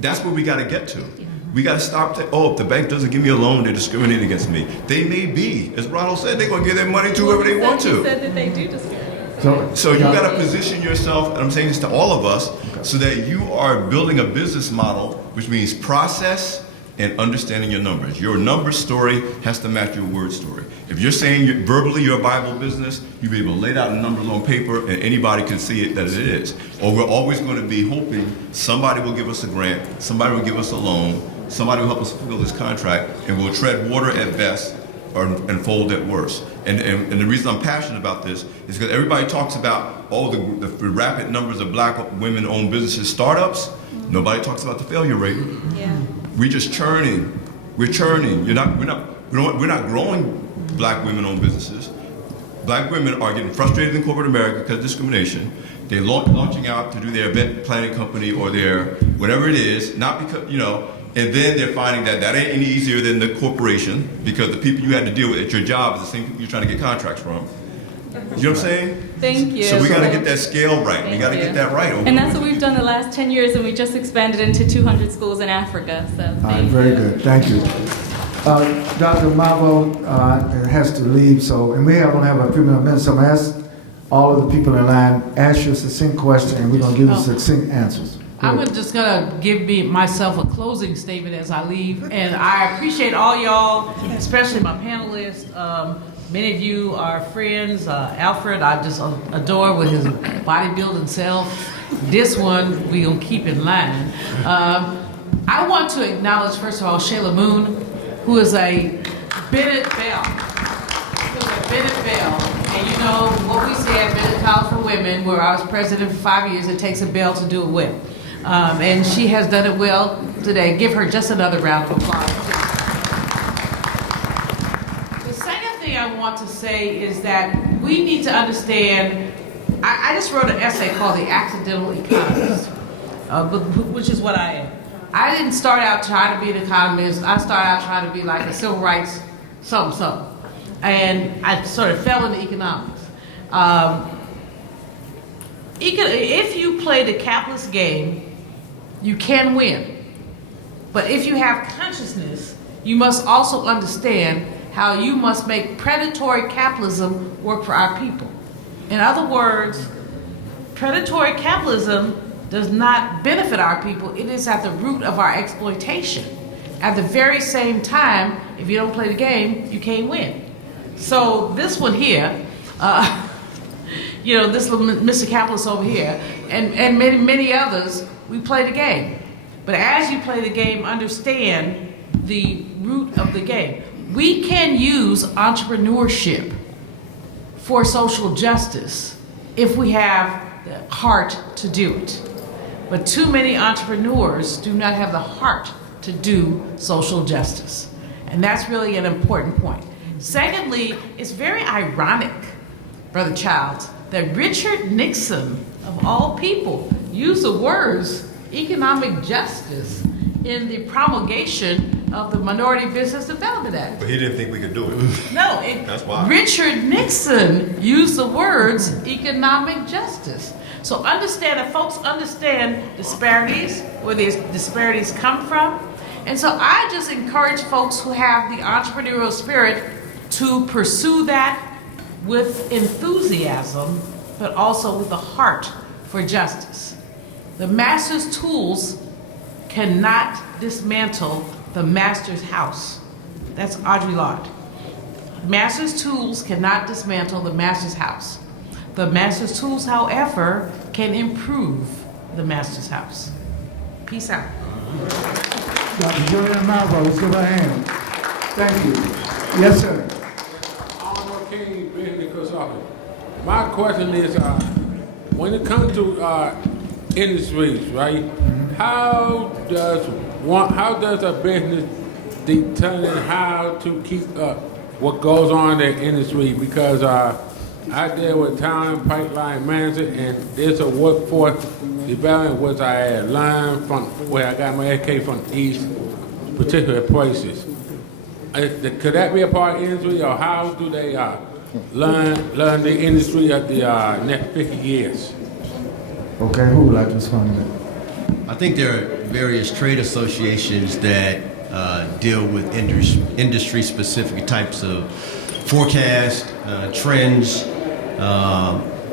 That's where we got to get to. We got to stop that. Oh, if the bank doesn't give me a loan, they're discriminating against me. They may be, as Ronald said, they're going to give their money to whoever they want to. He said that they do discriminate. So you got to position yourself, and I'm saying this to all of us, so that you are building a business model, which means process and understanding your numbers. Your number story has to match your word story. If you're saying verbally you're a Bible business, you'll be able to lay out the numbers on paper and anybody can see it that it is. Or we're always going to be hoping somebody will give us a grant, somebody will give us a loan, somebody will help us fulfill this contract, and we'll tread water at best and fold at worst. And the reason I'm passionate about this is because everybody talks about all the rapid numbers of black women-owned businesses, startups. Nobody talks about the failure rate. Yeah. We're just churning. We're churning. We're not growing black women-owned businesses. Black women are getting frustrated in corporate America because of discrimination. They're launching out to do their event planning company or their whatever it is, not because, and then they're finding that ain't any easier than the corporation because the people you had to deal with at your job is the same people you're trying to get contracts from. You know what I'm saying? Thank you. So we got to get that scale right. We got to get that right. And that's what we've done the last 10 years, and we just expanded into 200 schools in Africa. So All right, very good. Thank you. Dr. Malvo has to leave, and we only have a few minutes. So I'm going to ask all of the people in line, ask you a succinct question, and we're going to give you succinct answers. I'm just gonna give myself a closing statement as I leave, and I appreciate all y'all, especially my panelists. Many of you are friends. Alfred, I just adore with his bodybuilding self. This one we gonna keep in line. I want to acknowledge first of all Shayla Moon, who is a Bennett Bell. And you know what we say at Bennett College for Women, where I was president for 5 years. It takes a bell to do it well. And she has done it well today. Give her just another round of applause. The second thing I want to say is that we need to understand, I just wrote an essay called The Accidental Economist, which is what I am. I didn't start out trying to be an economist. I started out trying to be like a civil rights something. And I sort of fell into economics. If you play the capitalist game, you can win. But if you have consciousness, you must also understand how you must make predatory capitalism work for our people. In other words, predatory capitalism does not benefit our people. It is at the root of our exploitation. At the very same time, if you don't play the game, you can't win. So this one here, this little Mr. Capitalist over here, and many others, we play the game. But as you play the game, understand the root of the game. We can use entrepreneurship for social justice if we have the heart to do it. But too many entrepreneurs do not have the heart to do social justice. And that's really an important point. Secondly, it's very ironic, Brother Childs, that Richard Nixon, of all people, used the words economic justice in the promulgation of the Minority Business Development Act. But he didn't think we could do it. No, That's why. Richard Nixon used the words economic justice. So understand that folks understand disparities, where these disparities come from. And so I just encourage folks who have the entrepreneurial spirit to pursue that with enthusiasm, but also with a heart for justice. The master's tools cannot dismantle the master's house. That's Audre Lorde. Master's tools cannot dismantle the master's house. The master's tools, however, can improve the master's house. Peace out. Dr. Julian Malvo, let's give her a hand. Thank you. Yes, sir. King Business Consultant. My question is, when it comes to industries, right? How does a business determine how to keep up what goes on in the industry? Because I deal with town pipeline management, and there's a workforce development which I had learned from where I got my education from these particular places. Could that be a part of the industry, or how do they learn the industry of the next 50 years? Okay, who would like to respond to that? I think there are various trade associations that deal with industry-specific types of forecast, trends,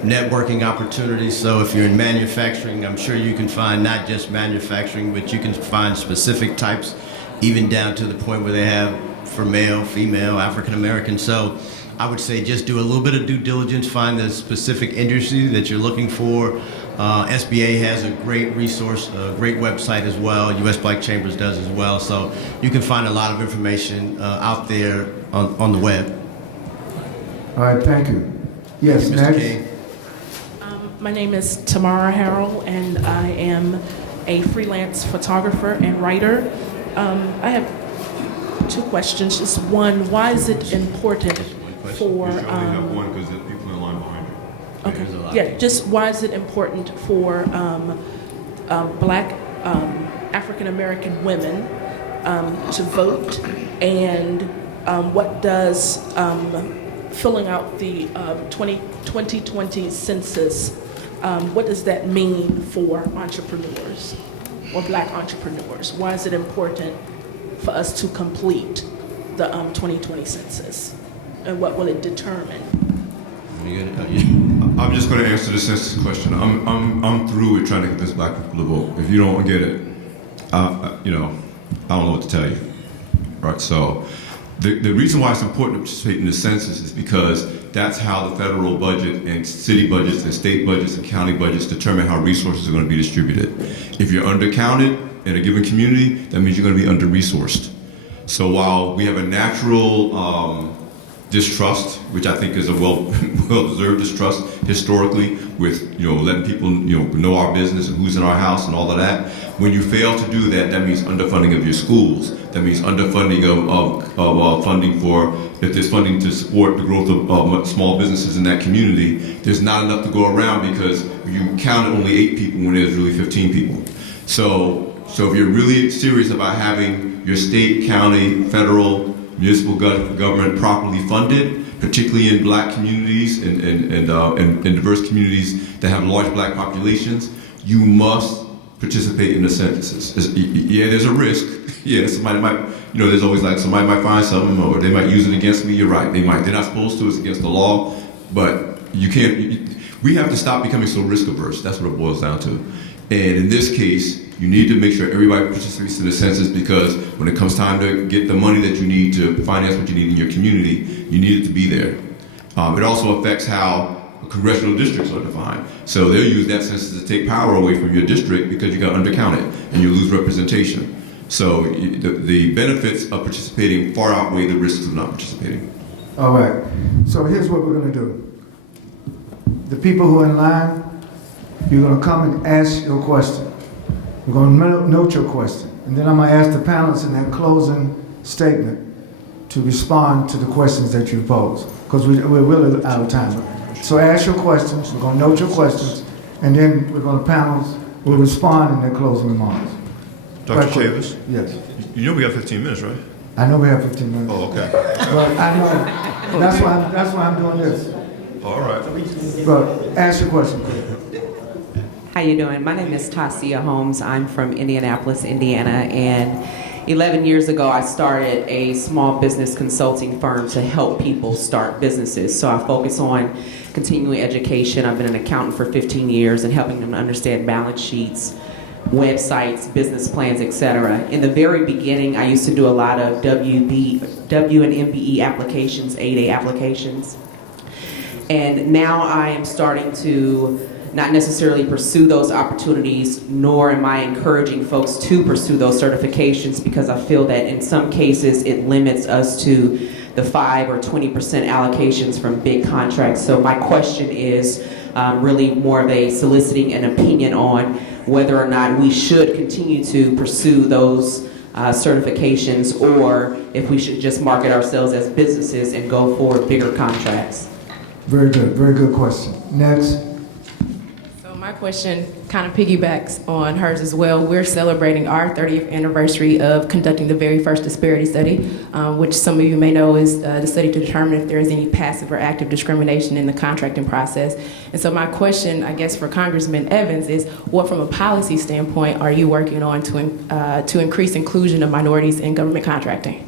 networking opportunities. So if you're in manufacturing, I'm sure you can find not just manufacturing, but you can find specific types, even down to the point where they have for male, female, African American. So I would say just do a little bit of due diligence, find the specific industry that you're looking for. SBA has a great resource, a great website as well. U.S. Black Chambers does as well. So you can find a lot of information out there on the web. All right, thank you. Yes, Mr. next. King. My name is Tamara Harrell, and I am a freelance photographer and writer. I have two questions. Just one, why is it important for... You should only have one because there's people in line behind you. Okay, yeah, just why is it important for Black African American women to vote, and what does filling out the 2020 census, what does that mean for entrepreneurs or Black entrepreneurs? Why is it important for us to complete the 2020 census, and what will it determine? I'm just going to answer the census question. I'm through with trying to convince Black people to vote. If you don't get it, I don't know what to tell you. Right? So the reason why it's important to participate in the census is because that's how the federal budget and city budgets and state budgets and county budgets determine how resources are going to be distributed. If you're undercounted in a given community, that means you're going to be under-resourced. So while we have a natural distrust, which I think is a well-deserved distrust historically, with letting people know our business and who's in our house and all of that. When you fail to do that, that means underfunding of your schools. That means underfunding of funding for, if there's funding to support the growth of small businesses in that community, there's not enough to go around because you counted only 8 people when there's really 15 people. So if you're really serious about having your state, county, federal, municipal government properly funded, particularly in Black communities and diverse communities that have large Black populations, you must participate in the censuses. Yeah, there's a risk. Yeah, somebody might, there's always like somebody might find something or they might use it against me. You're right, they might. They're not supposed to. It's against the law, but you can't. We have to stop becoming so risk averse. That's what it boils down to. And in this case, you need to make sure everybody participates in the census, because when it comes time to get the money that you need to finance what you need in your community, you need it to be there. It also affects how congressional districts are defined. So they'll use that census to take power away from your district because you got undercounted and you lose representation. So the benefits of participating far outweigh the risks of not participating. All right, so here's what we're gonna do. the people who are in line, you're going to come and ask your question. We're going to note your question. And then I'm going to ask the panelists in their closing statement to respond to the questions that you pose, because we're really out of time. So ask your questions, we're going to note your questions, and then we're going to panels will respond in their closing remarks. Dr. Chavis? Yes. You know we got 15 minutes, right? I know we have 15 minutes. Oh, okay. But I know, that's why I'm doing this. All right. But ask your question, please. How you doing? My name is Tasia Holmes. I'm from Indianapolis, Indiana, and 11 years ago I started a small business consulting firm to help people start businesses. So I focus on continuing education. I've been an accountant for 15 years and helping them understand balance sheets, websites, business plans, etc. In the very beginning, I used to do a lot of W and MBE applications, 8A applications. And now I am starting to not necessarily pursue those opportunities, nor am I encouraging folks to pursue those certifications, because I feel that in some cases it limits us to the 5 or 20% allocations from big contracts. So my question is really more of a soliciting an opinion on whether or not we should continue to pursue those certifications, or if we should just market ourselves as businesses and go for bigger contracts. Very good question. Next. My question kind of piggybacks on hers as well. We're celebrating our 30th anniversary of conducting the very first disparity study, which some of you may know is the study to determine if there is any passive or active discrimination in the contracting process. And so my question, I guess, for Congressman Evans is, what from a policy standpoint are you working on to increase inclusion of minorities in government contracting?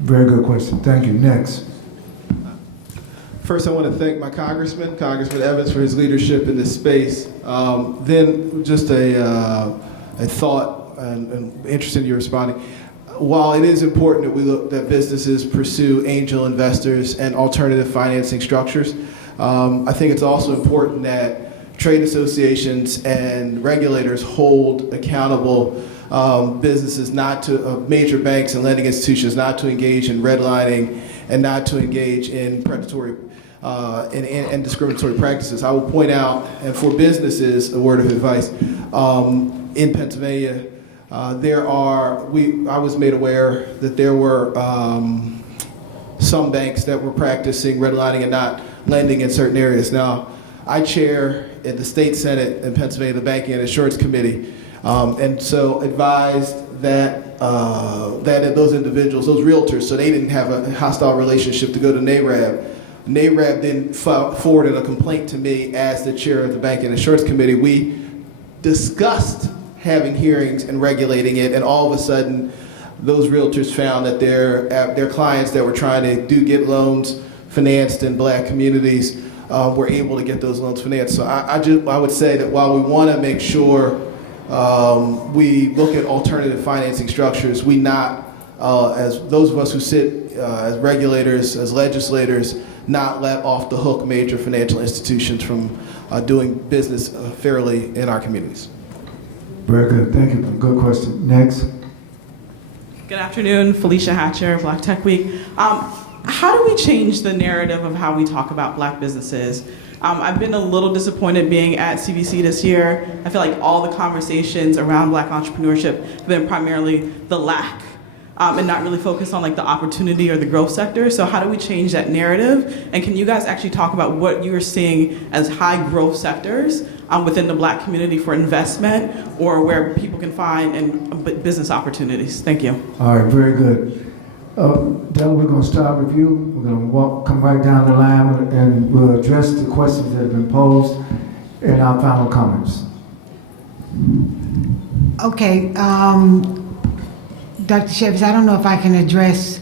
Very good question. Thank you. Next. First, I want to thank my Congressman Evans, for his leadership in this space. Then, just a thought, and interested in you responding. While it is important that businesses pursue angel investors and alternative financing structures, I think it's also important that trade associations and regulators hold accountable businesses, not to major banks and lending institutions, not to engage in redlining and not to engage in predatory and discriminatory practices. I will point out, and for businesses, a word of advice, in Pennsylvania, I was made aware that there were some banks that were practicing redlining and not lending in certain areas. Now, I chair at the state senate in Pennsylvania the Banking and Insurance Committee, and so advised that those individuals, those realtors, so they didn't have a hostile relationship, to go to NARAB. NARAB then forwarded a complaint to me as the chair of the Banking and Insurance Committee. We discussed having hearings and regulating it, and all of a sudden, those realtors found that their clients that were trying to get loans financed in black communities were able to get those loans financed. So I would say that while we want to make sure we look at alternative financing structures, we not, as those of us who sit as regulators, as legislators, not let off the hook major financial institutions from doing business fairly in our communities. Very good. Thank you. Good question. Next. Good afternoon, Felicia Hatcher, Black Tech Week. How do we change the narrative of how we talk about black businesses? I've been a little disappointed being at CBC this year. I feel like all the conversations around black entrepreneurship have been primarily the lack and not really focused on like the opportunity or the growth sector. So how do we change that narrative? And can you guys actually talk about what you are seeing as high growth sectors within the black community for investment, or where people can find business opportunities? Thank you. All right, very good. Della, we're going to start with you. We're going to come right down the line, and we'll address the questions that have been posed in our final comments. Okay, Dr. Chavis, I don't know if I can address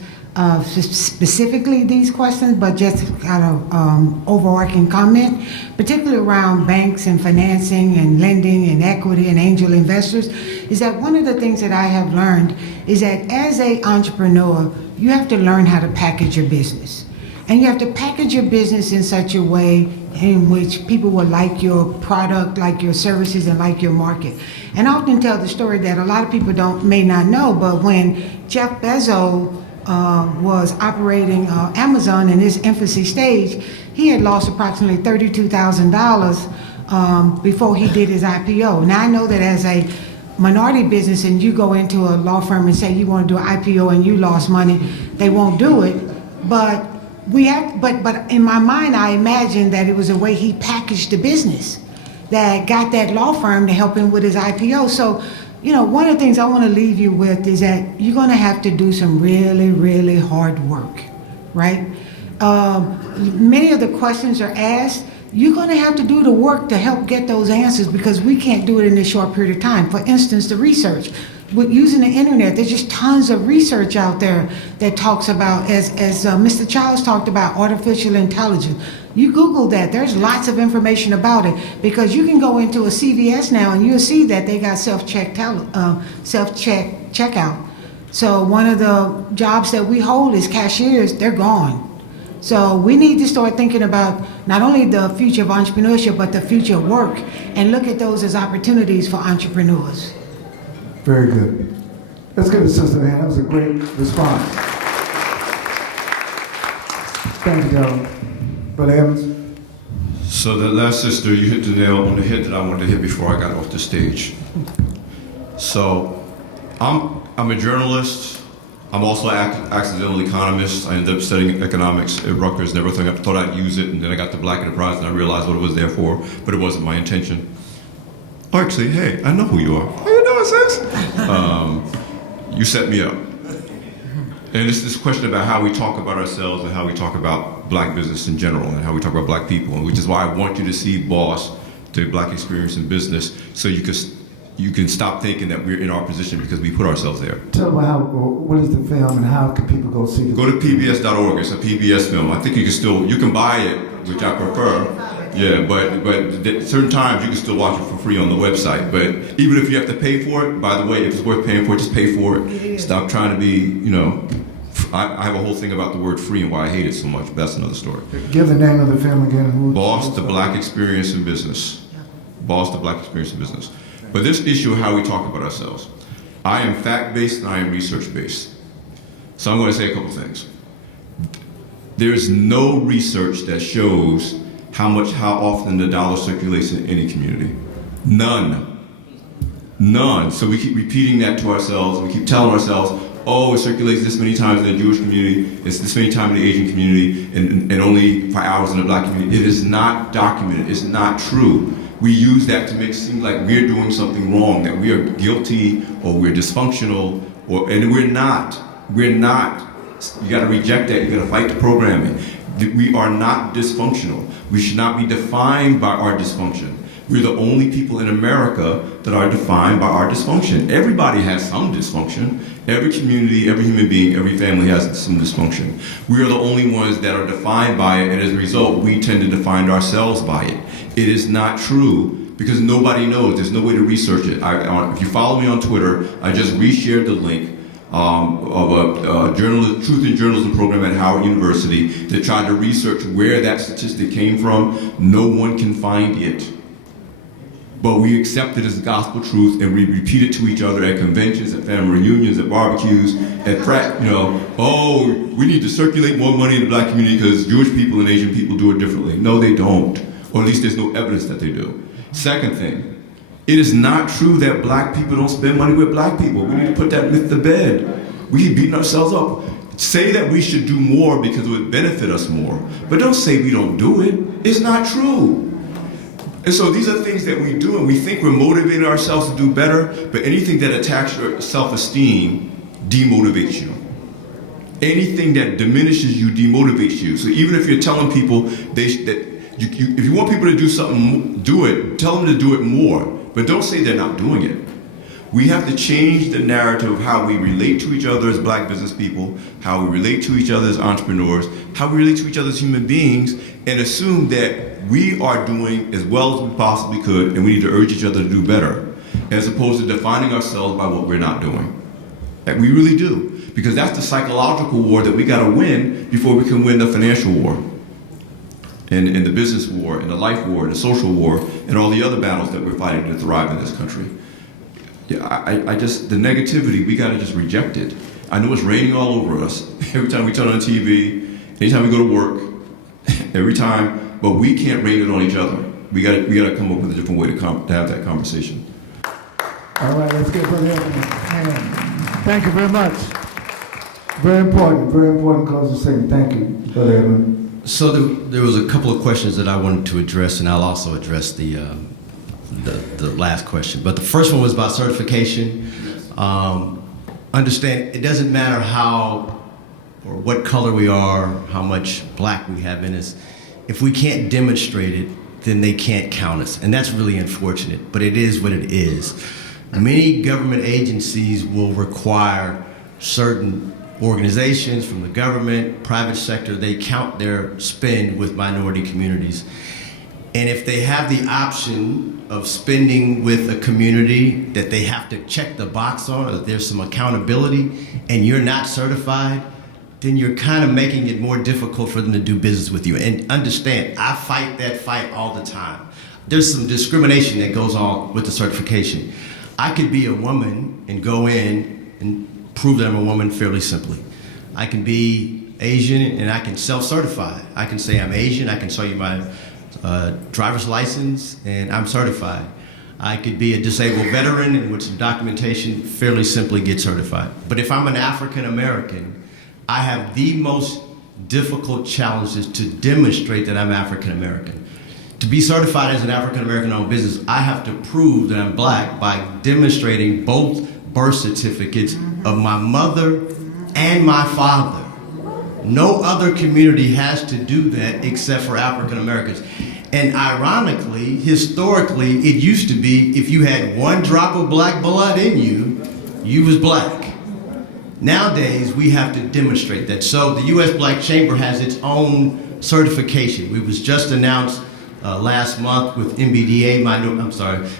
specifically these questions, but just kind of overarching comment, particularly around banks and financing and lending and equity and angel investors, is that one of the things that I have learned is that as an entrepreneur, you have to learn how to package your business. And you have to package your business in such a way in which people will like your product, like your services, and like your market. And I often tell the story that a lot of people may not know, but when Jeff Bezos was operating Amazon in its infancy stage, he had lost approximately $32,000 before he did his IPO. Now I know that as a minority business and you go into a law firm and say you want to do an IPO and you lost money, they won't do it. But but in my mind, I imagine that it was the way he packaged the business that got that law firm to help him with his IPO. So, you know, one of the things I want to leave you with is that you're going to have to do some really, really hard work, right? Many of the questions are asked. You're going to have to do the work to help get those answers because we can't do it in a short period of time. For instance, the research. With using the internet, there's just tons of research out there that talks about, as Mr. Childs talked about, artificial intelligence. You Google that, there's lots of information about it because you can go into a CVS now and you'll see that they got self-checkout. So one of the jobs that we hold is cashiers, they're gone. So we need to start thinking about not only the future of entrepreneurship, but the future of work and look at those as opportunities for entrepreneurs. Very good. Let's give it to Sister Ann. That was a great response. Thank you, Darrell. Brother Evans? So that last sister, you hit the nail on the head that I wanted to hit before I got off the stage. So I'm a journalist. I'm also an accidental economist. I ended up studying economics at Rutgers. Never thought I'd use it, and then I got the Black Enterprise and I realized what it was there for, but it wasn't my intention. Actually, hey, I know who you are. How you doing, sis? You set me up. And it's this question about how we talk about ourselves and how we talk about black business in general and how we talk about black people, which is why I want you to see BOSS, the Black Experience in Business, so you can stop thinking that we're in our position because we put ourselves there. Tell me what is the film and how can people go see it? Go to pbs.org. It's a PBS film. I think you can buy it, which I prefer. Yeah, but certain times you can still watch it for free on the website. But even if you have to pay for it, by the way, if it's worth paying for it, just pay for it. Stop trying to be, I have a whole thing about the word free and why I hate it so much, but that's another story. Give the name of the film again. BOSS, the Black Experience in Business. BOSS, the Black Experience in Business. But this issue of how we talk about ourselves. I am fact-based and I am research-based. So I'm going to say a couple things. There's no research that shows how often the dollar circulates in any community. None. So we keep repeating that to ourselves. We keep telling ourselves, oh, it circulates this many times in the Jewish community, it's this many times in the Asian community, and only 5 hours in the black community. It is not documented. It's not true. We use that to make it seem like we're doing something wrong, that we are guilty or we're dysfunctional, and we're not. We're not. You got to reject that. You got to fight the programming. We are not dysfunctional. We should not be defined by our dysfunction. We're the only people in America that are defined by our dysfunction. Everybody has some dysfunction. Every community, every human being, every family has some dysfunction. We are the only ones that are defined by it, and as a result, we tend to define ourselves by it. It is not true because nobody knows. There's no way to research it. If you follow me on Twitter, I just reshared the link of a truth in journalism program at Howard University that tried to research where that statistic came from. No one can find it. But we accept it as gospel truth and we repeat it to each other at conventions, at family reunions, at barbecues, at oh, we need to circulate more money in the black community because Jewish people and Asian people do it differently. No, they don't. Or at least there's no evidence that they do. Second thing, it is not true that black people don't spend money with black people. We need to put that myth to bed. We keep beating ourselves up. Say that we should do more because it would benefit us more. But don't say we don't do it. It's not true. And so these are things that we do and we think we're motivating ourselves to do better, but anything that attacks your self-esteem demotivates you. Anything that diminishes you demotivates you. So even if you're telling people if you want people to do something, do it. Tell them to do it more. But don't say they're not doing it. We have to change the narrative of how we relate to each other as black business people, how we relate to each other as entrepreneurs, how we relate to each other as human beings, and assume that we are doing as well as we possibly could, and we need to urge each other to do better, as opposed to defining ourselves by what we're not doing. Like we really do. Because that's the psychological war that we gotta win before we can win the financial war. And the business war, and the life war, and the social war, and all the other battles that we're fighting to thrive in this country. Yeah, the negativity, we gotta just reject it. I know it's raining all over us every time we turn on TV, anytime we go to work, every time, but we can't rain it on each other. We got to come up with a different way to have that conversation. All right, let's give Brother Evans a hand. Thank you very much. Very important closing statement. Thank you, Brother Evans. So there was a couple of questions that I wanted to address, and I'll also address the last question. But the first one was about certification. Understand, it doesn't matter how or what color we are, how much black we have in us. If we can't demonstrate it, then they can't count us. And that's really unfortunate, but it is what it is. Many government agencies will require certain organizations from the government, private sector, they count their spend with minority communities. And if they have the option of spending with a community that they have to check the box on, or that there's some accountability, and you're not certified, then you're kind of making it more difficult for them to do business with you. And understand, I fight that fight all the time. There's some discrimination that goes on with the certification. I could be a woman and go in and prove that I'm a woman fairly simply. I can be Asian and I can self-certify. I can say I'm Asian, I can show you my driver's license, and I'm certified. I could be a disabled veteran and with some documentation fairly simply get certified. But if I'm an African American, I have the most difficult challenges to demonstrate that I'm African American. To be certified as an African American owned business, I have to prove that I'm black by demonstrating both birth certificates of my mother and my father. No other community has to do that except for African Americans. And ironically, historically, it used to be if you had one drop of black blood in you, you was black. Nowadays, we have to demonstrate that. So the U.S. Black Chamber has its own certification. We was just announced last month with MBDA,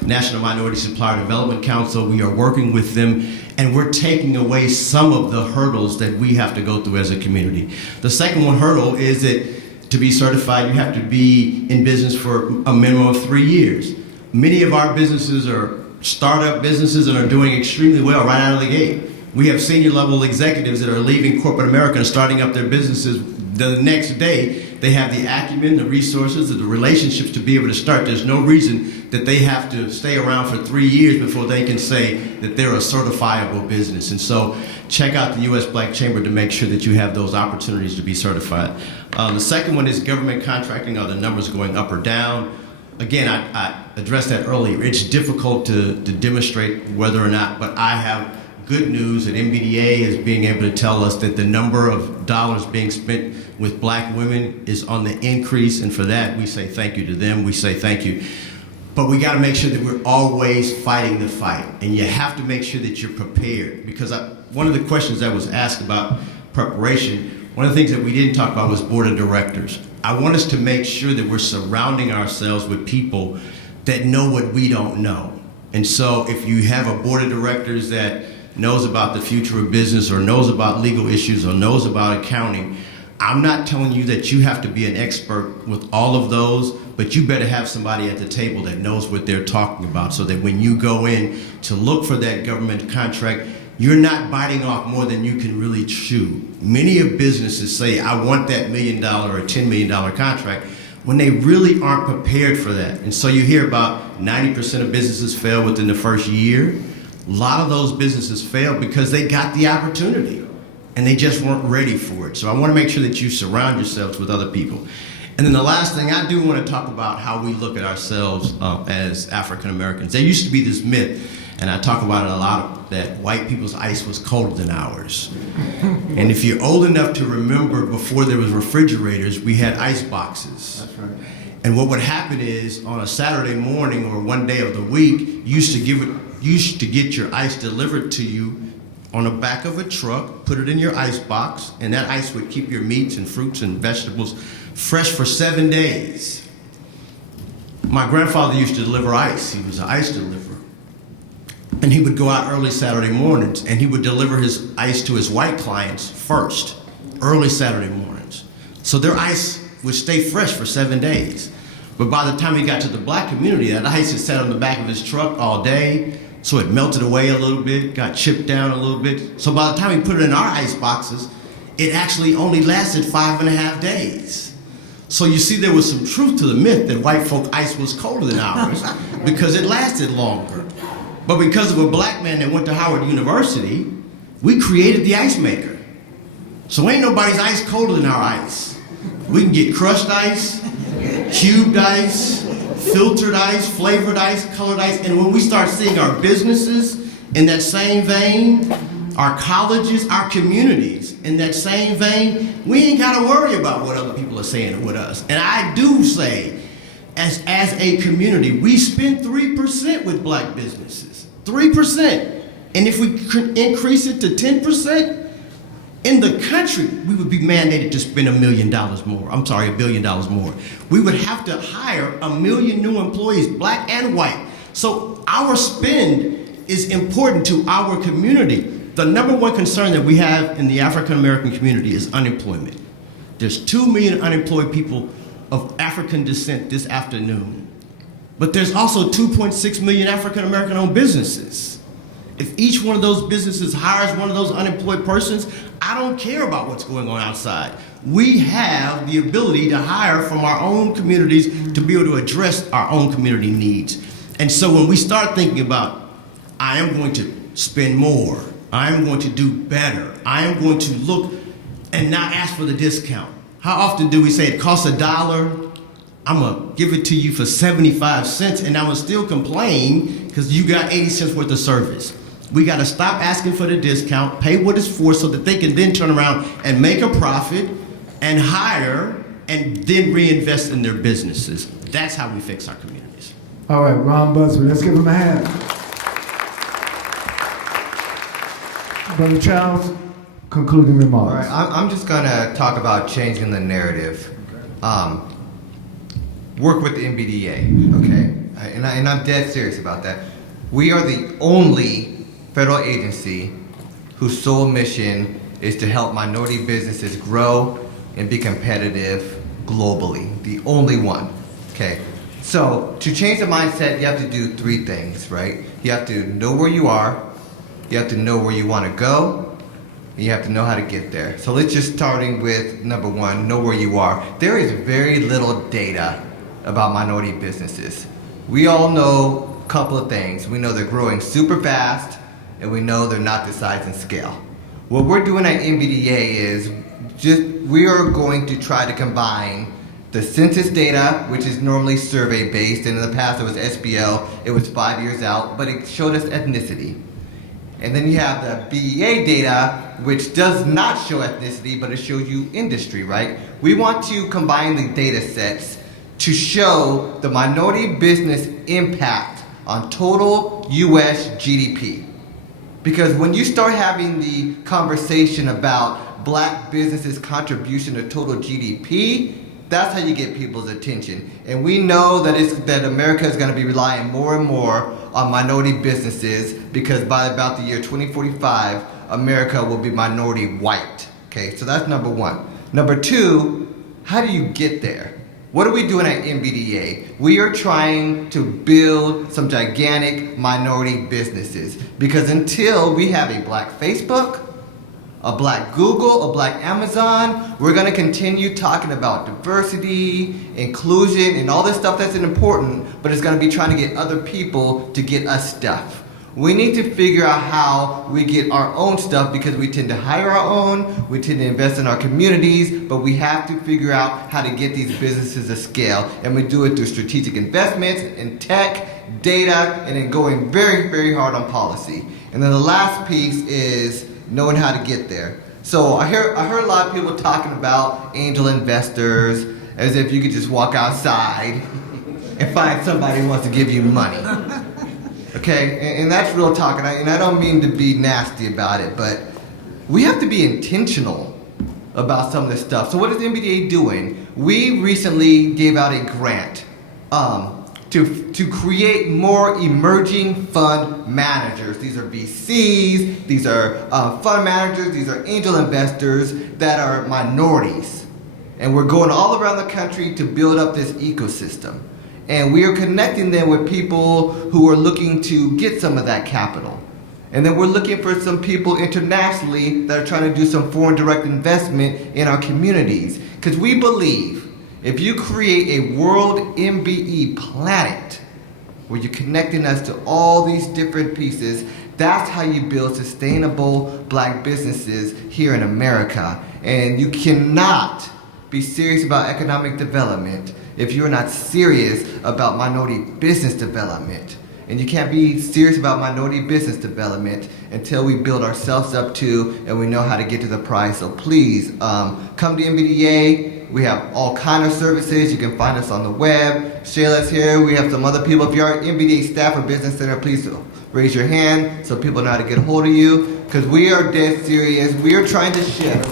National Minority Supplier Development Council. We are working with them, and we're taking away some of the hurdles that we have to go through as a community. The second one hurdle is that to be certified, you have to be in business for a minimum of 3 years. Many of our businesses are startup businesses and are doing extremely well right out of the gate. We have senior level executives that are leaving corporate America and starting up their businesses the next day. They have the acumen, the resources, the relationships to be able to start. There's no reason that they have to stay around for 3 years before they can say that they're a certifiable business. And so check out the U.S. Black Chamber to make sure that you have those opportunities to be certified. The second one is government contracting. Are the numbers going up or down? Again, I addressed that earlier. It's difficult to demonstrate whether or not, but I have good news that MBDA is being able to tell us that the number of dollars being spent with black women is on the increase, and for that we say thank you to them. We say thank you. But we got to make sure that we're always fighting the fight, and you have to make sure that you're prepared, because one of the questions that was asked about preparation, one of the things that we didn't talk about was board of directors. I want us to make sure that we're surrounding ourselves with people that know what we don't know. And so if you have a board of directors that knows about the future of business or knows about legal issues or knows about accounting, I'm not telling you that you have to be an expert with all of those, but you better have somebody at the table that knows what they're talking about, so that when you go in to look for that government contract, you're not biting off more than you can really chew. Many of businesses say, I want that $1 million or $10 million contract, when they really aren't prepared for that. And so you hear about 90% of businesses fail within the first year. A lot of those businesses fail because they got the opportunity and they just weren't ready for it. So I want to make sure that you surround yourselves with other people. And then the last thing, I do want to talk about how we look at ourselves as African Americans. There used to be this myth, and I talk about it a lot, that white people's ice was colder than ours. And if you're old enough to remember, before there was refrigerators, we had ice boxes. That's right. And what would happen is, on a Saturday morning or one day of the week, you used to get your ice delivered to you on the back of a truck, put it in your ice box, and that ice would keep your meats and fruits and vegetables fresh for 7 days. My grandfather used to deliver ice. He was an ice deliverer. And he would go out early Saturday mornings, and he would deliver his ice to his white clients first, early Saturday mornings. So their ice would stay fresh for 7 days. But by the time he got to the black community, that ice had sat on the back of his truck all day. So it melted away a little bit, got chipped down a little bit. So by the time we put it in our ice boxes, it actually only lasted 5.5 days. So you see, there was some truth to the myth that white folk ice was colder than ours because it lasted longer. But because of a black man that went to Howard University, we created the ice maker. So ain't nobody's ice colder than our ice. We can get crushed ice, cubed ice, filtered ice, flavored ice, colored ice. And when we start seeing our businesses in that same vein, our colleges, our communities in that same vein, we ain't got to worry about what other people are saying with us. And I do say, as a community, we spend 3% with black businesses, 3%. And if we increase it to 10%, in the country, we would be mandated to spend $1 billion more. $1 billion more. We would have to hire 1 million new employees, black and white. So our spend is important to our community. The number one concern that we have in the African American community is unemployment. There's 2 million unemployed people of African descent this afternoon. But there's also 2.6 million African American owned businesses. If each one of those businesses hires one of those unemployed persons, I don't care about what's going on outside. We have the ability to hire from our own communities to be able to address our own community needs. And so when we start thinking about, I am going to spend more, I am going to do better, I am going to look and not ask for the discount. How often do we say it costs $1? I'm gonna give it to you for 75 cents and I'm gonna still complain because you got 80 cents worth of service. We gotta stop asking for the discount, pay what it's for so that they can then turn around and make a profit and hire and then reinvest in their businesses. That's how we fix our communities. All right, Ron Busby, let's give him a hand. Brother Charles, concluding remarks. All right, I'm just gonna talk about changing the narrative. Work with the MBDA, okay? And I'm dead serious about that. We are the only federal agency whose sole mission is to help minority businesses grow and be competitive globally. The only one, okay? So to change the mindset, you have to do 3 things, right? You have to know where you are, you have to know where you want to go, and you have to know how to get there. So let's just starting with number 1, know where you are. There is very little data about minority businesses. We all know a couple of things. We know they're growing super fast, and we know they're not the size and scale. What we're doing at MBDA is we are going to try to combine the census data, which is normally survey-based, and in the past it was SBL, it was 5 years out, but it showed us ethnicity. And then you have the BEA data, which does not show ethnicity, but it shows you industry, right? We want to combine the data sets to show the minority business impact on total US GDP. Because when you start having the conversation about black businesses' contribution to total GDP, that's how you get people's attention. And we know that America is going to be relying more and more on minority businesses because by about the year 2045, America will be minority white. Okay, so that's number 1. Number 2, how do you get there? What are we doing at MBDA? We are trying to build some gigantic minority businesses because until we have a black Facebook, a black Google, a black Amazon, we're gonna continue talking about diversity, inclusion, and all this stuff that's important, but it's gonna be trying to get other people to get us stuff. We need to figure out how we get our own stuff because we tend to hire our own, we tend to invest in our communities, but we have to figure out how to get these businesses to scale. And we do it through strategic investments in tech, data, and then going very, very hard on policy. And then the last piece is knowing how to get there. So I heard a lot of people talking about angel investors as if you could just walk outside and find somebody who wants to give you money. Okay, and that's real talk, and I don't mean to be nasty about it, but we have to be intentional about some of this stuff. So what is the MBDA doing? We recently gave out a grant to create more emerging fund managers. These are VCs, these are fund managers, these are angel investors that are minorities. And we're going all around the country to build up this ecosystem. And we are connecting them with people who are looking to get some of that capital. And then we're looking for some people internationally that are trying to do some foreign direct investment in our communities. Because we believe if you create a world MBE planet where you're connecting us to all these different pieces, that's how you build sustainable black businesses here in America. And you cannot be serious about economic development if you're not serious about minority business development. And you can't be serious about minority business development until we build ourselves up to and we know how to get to the prize. So please, come to MBDA. We have all kind of services. You can find us on the web. Shayla's here. We have some other people. If you're MBDA staff or business center, please raise your hand so people know how to get a hold of you. Because we are dead serious. We are trying to shift.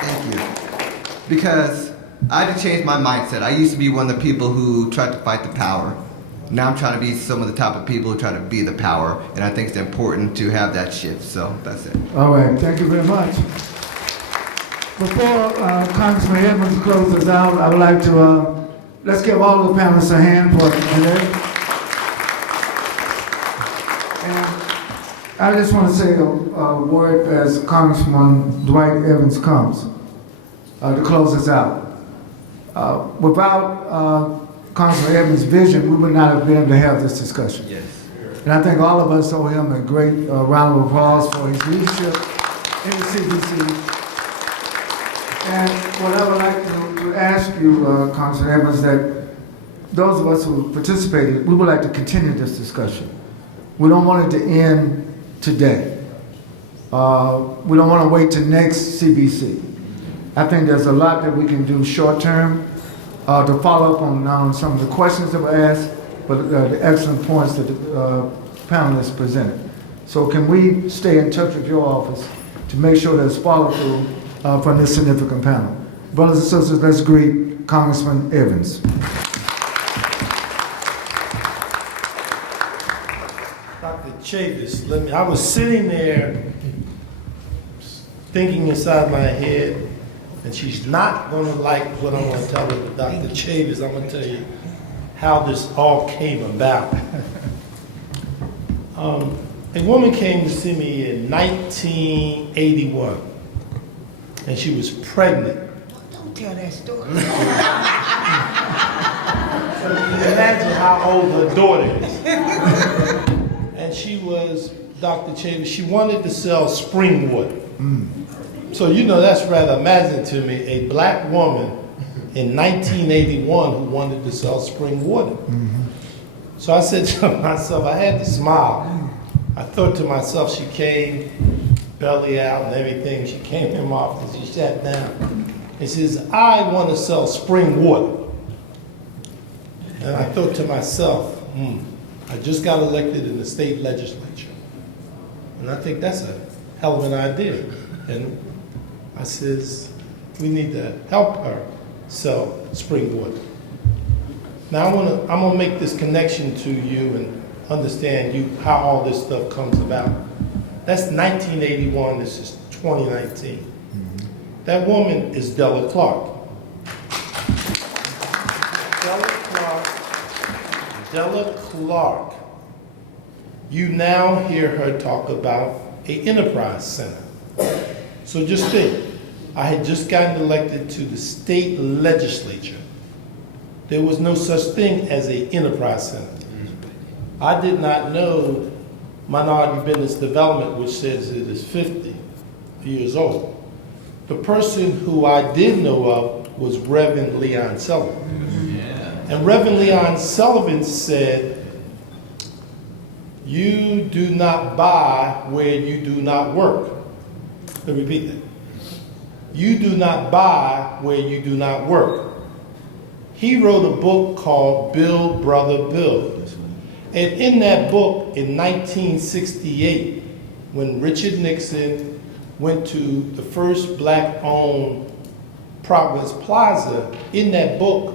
Thank you. Because I had to change my mindset. I used to be one of the people who tried to fight the power. Now I'm trying to be some of the type of people who try to be the power, and I think it's important to have that shift, so that's it. All right, thank you very much. Before Congressman Edmonds closes out, I would like to, let's give all the panelists a hand for today. And I just want to say a word as Congressman Dwight Evans comes to close us out. Without Congressman Evans' vision, we would not have been able to have this discussion. Yes. And I think all of us owe him a great round of applause for his leadership in the CBC. And what I would like to ask you, Congressman Evans, that those of us who participated, we would like to continue this discussion. We don't want it to end today. We don't want to wait till next CBC. I think there's a lot that we can do short term to follow up on some of the questions that were asked, but the excellent points that the panelists presented. So can we stay in touch with your office to make sure there's follow-through from this significant panel? Brothers and sisters, let's greet Congressman Evans. Dr. Chavis, I was sitting there thinking inside my head, and she's not going to like what I'm going to tell her, Dr. Chavis. I'm going to tell you how this all came about. A woman came to see me in 1981, and she was pregnant. Don't tell that story. So you can imagine how old her daughter is. And she was, Dr. Chavis, she wanted to sell spring water. So you know that's rather amazing to me, a black woman in 1981 who wanted to sell spring water. So I said to myself, I had to smile. I thought to myself, she came, belly out and everything. She came in my office, she sat down. And she says, I want to sell spring water. And I thought to myself, I just got elected in the state legislature. And I think that's a hell of an idea. And I says, we need to help her sell spring water. Now I'm gonna make this connection to you and understand how all this stuff comes about. That's 1981, this is 2019. That woman is Della Clark. Della Clark, you now hear her talk about an enterprise center. So just think, I had just gotten elected to the state legislature. There was no such thing as an enterprise center. I did not know minority business development, which says it is 50 years old. The person who I did know of was Reverend Leon Sullivan. And Reverend Leon Sullivan said, you do not buy where you do not work. Let me repeat that. You do not buy where you do not work. He wrote a book called Build, Brother, Build. And in that book, in 1968, when Richard Nixon went to the first black-owned Progress Plaza, in that book,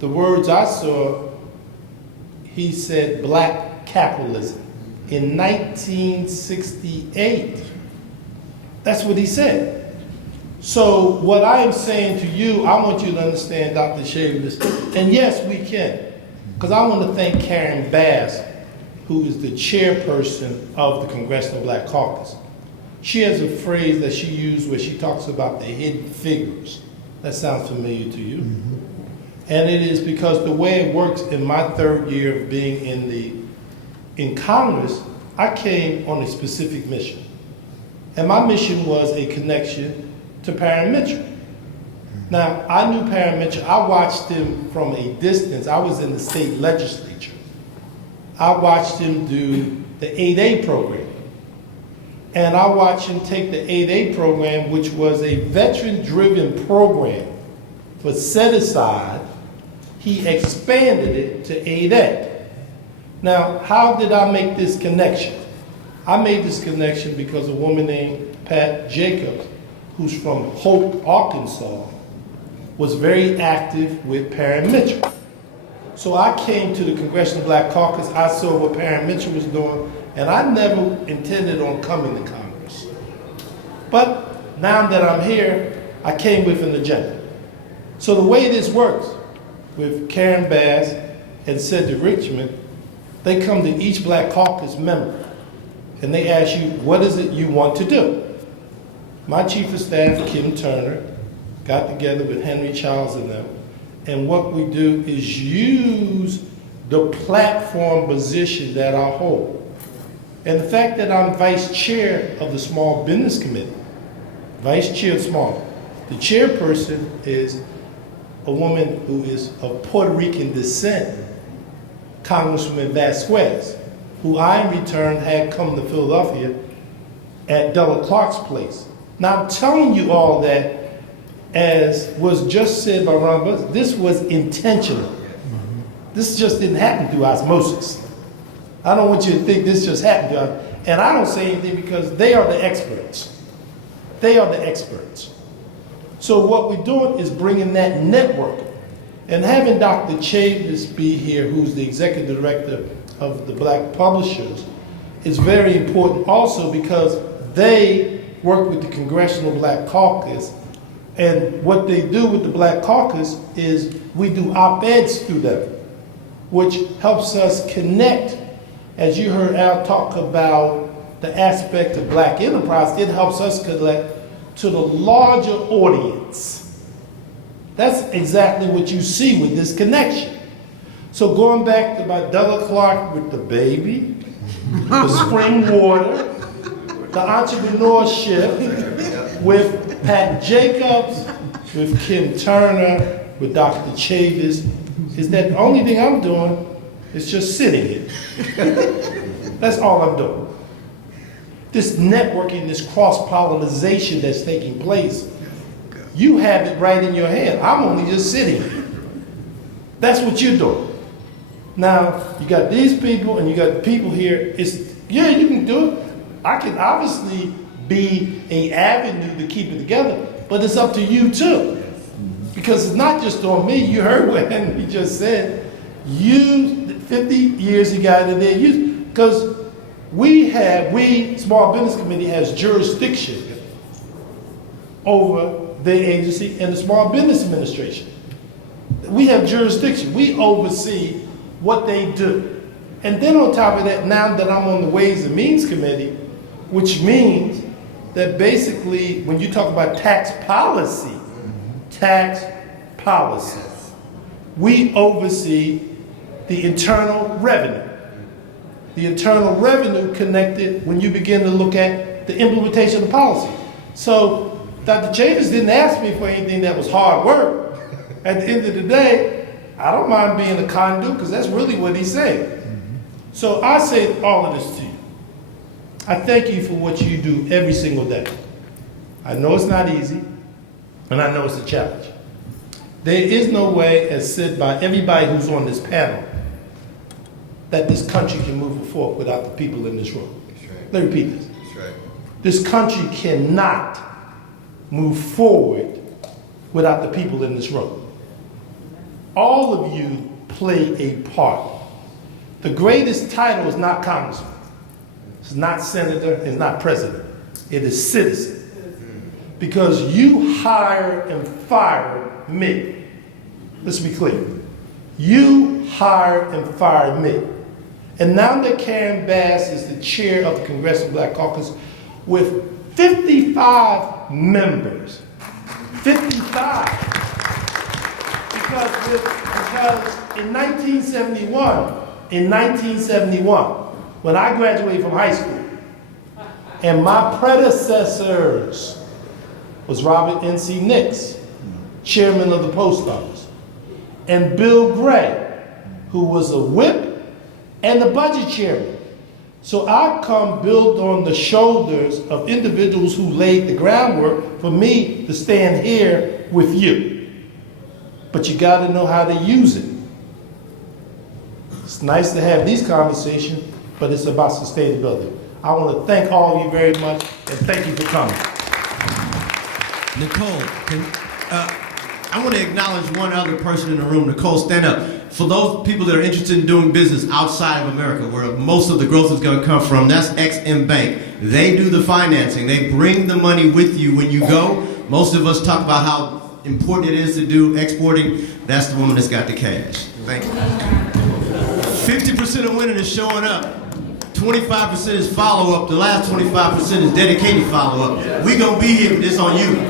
the words I saw, he said black capitalism. In 1968, that's what he said. So what I am saying to you, I want you to understand, Dr. Chavis, and yes, we can, because I want to thank Karen Bass, who is the chairperson of the Congressional Black Caucus. She has a phrase that she used where she talks about the hidden figures. That sounds familiar to you. Mm-hmm. And it is because the way it works in my third year of being in Congress, I came on a specific mission. And my mission was a connection to Parent Mitchell. Now, I knew Parent Mitchell. I watched him from a distance. I was in the state legislature. I watched him do the 8A program. And I watched him take the 8A program, which was a veteran-driven program, but set aside, he expanded it to 8A. Now, how did I make this connection? I made this connection because a woman named Pat Jacobs, who's from Hope, Arkansas, was very active with Parent Mitchell. So I came to the Congressional Black Caucus, I saw what Parent Mitchell was doing, and I never intended on coming to Congress. But now that I'm here, I came with an agenda. So the way this works, with Karen Bass and Cedric Richmond, they come to each Black Caucus member, and they ask you, what is it you want to do? My chief of staff, Kim Turner, got together with Henry Childs and them, and what we do is use the platform position that I hold. And the fact that I'm vice chair of the Small Business Committee, vice chair of small, the chairperson is a woman who is of Puerto Rican descent, Congresswoman Vasquez, who I in return had come to Philadelphia at Della Clark's place. Now I'm telling you all that, as was just said by Ron Bus, this was intentional. This just didn't happen through osmosis. I don't want you to think this just happened to us. And I don't say anything because they are the experts. They are the experts. So what we're doing is bringing that network. And having Dr. Chavis be here, who's the executive director of the Black Publishers, is very important also because they work with the Congressional Black Caucus. And what they do with the Black Caucus is we do op-eds through them, which helps us connect. As you heard Al talk about the aspect of Black enterprise, it helps us connect to the larger audience. That's exactly what you see with this connection. So going back to my Della Clark with the baby, the spring water, the entrepreneurship with Pat Jacobs, with Kim Turner, with Dr. Chavis, is that the only thing I'm doing is just sitting here. That's all I'm doing. This networking, this cross-pollinization that's taking place, you have it right in your hand. I'm only just sitting here. That's what you're doing. Now, you got these people and you got the people here. Yeah, you can do it. I can obviously be an avenue to keep it together, but it's up to you too. Because it's not just on me. You heard what Henry just said. You, 50 years ago, that they use, because we, Small Business Committee has jurisdiction over the agency and the Small Business Administration. We have jurisdiction. We oversee what they do. And then on top of that, now that I'm on the Ways and Means Committee, which means that basically when you talk about tax policy, we oversee the internal revenue. The internal revenue connected when you begin to look at the implementation of policy. So Dr. Chavis didn't ask me for anything that was hard work. At the end of the day, I don't mind being a conduit because that's really what he's saying. So I say all of this to you. I thank you for what you do every single day. I know it's not easy, and I know it's a challenge. There is no way, as said by everybody who's on this panel, that this country can move forward without the people in this room. Right. Let me repeat this. Right. This country cannot move forward without the people in this room. All of you play a part. The greatest title is not congressman. It's not senator. It's not president. It is citizen. because you hired and fired me. Let's be clear. You hired and fired me. And now that Karen Bass is the chair of the Congressional Black Caucus with 55 members. 55. Because in 1971, when I graduated from high school, and my predecessors was Robert N.C. Nix, chairman of the post office, and Bill Gray, who was a whip and the budget chairman. So I come built on the shoulders of individuals who laid the groundwork for me to stand here with you. But you gotta know how to use it. It's nice to have these conversations, but it's about sustainability. I want to thank all of you very much, and thank you for coming. Nicole, I want to acknowledge one other person in the room. Nicole, stand up. For those people that are interested in doing business outside of America, where most of the growth is going to come from, that's XM Bank. They do the financing. They bring the money with you when you go. Most of us talk about how important it is to do exporting. That's the woman that's got the cash. Thank you. 50% of women is showing up. 25% is follow-up. The last 25% is dedicated follow-up. We're going to be here, but it's on you.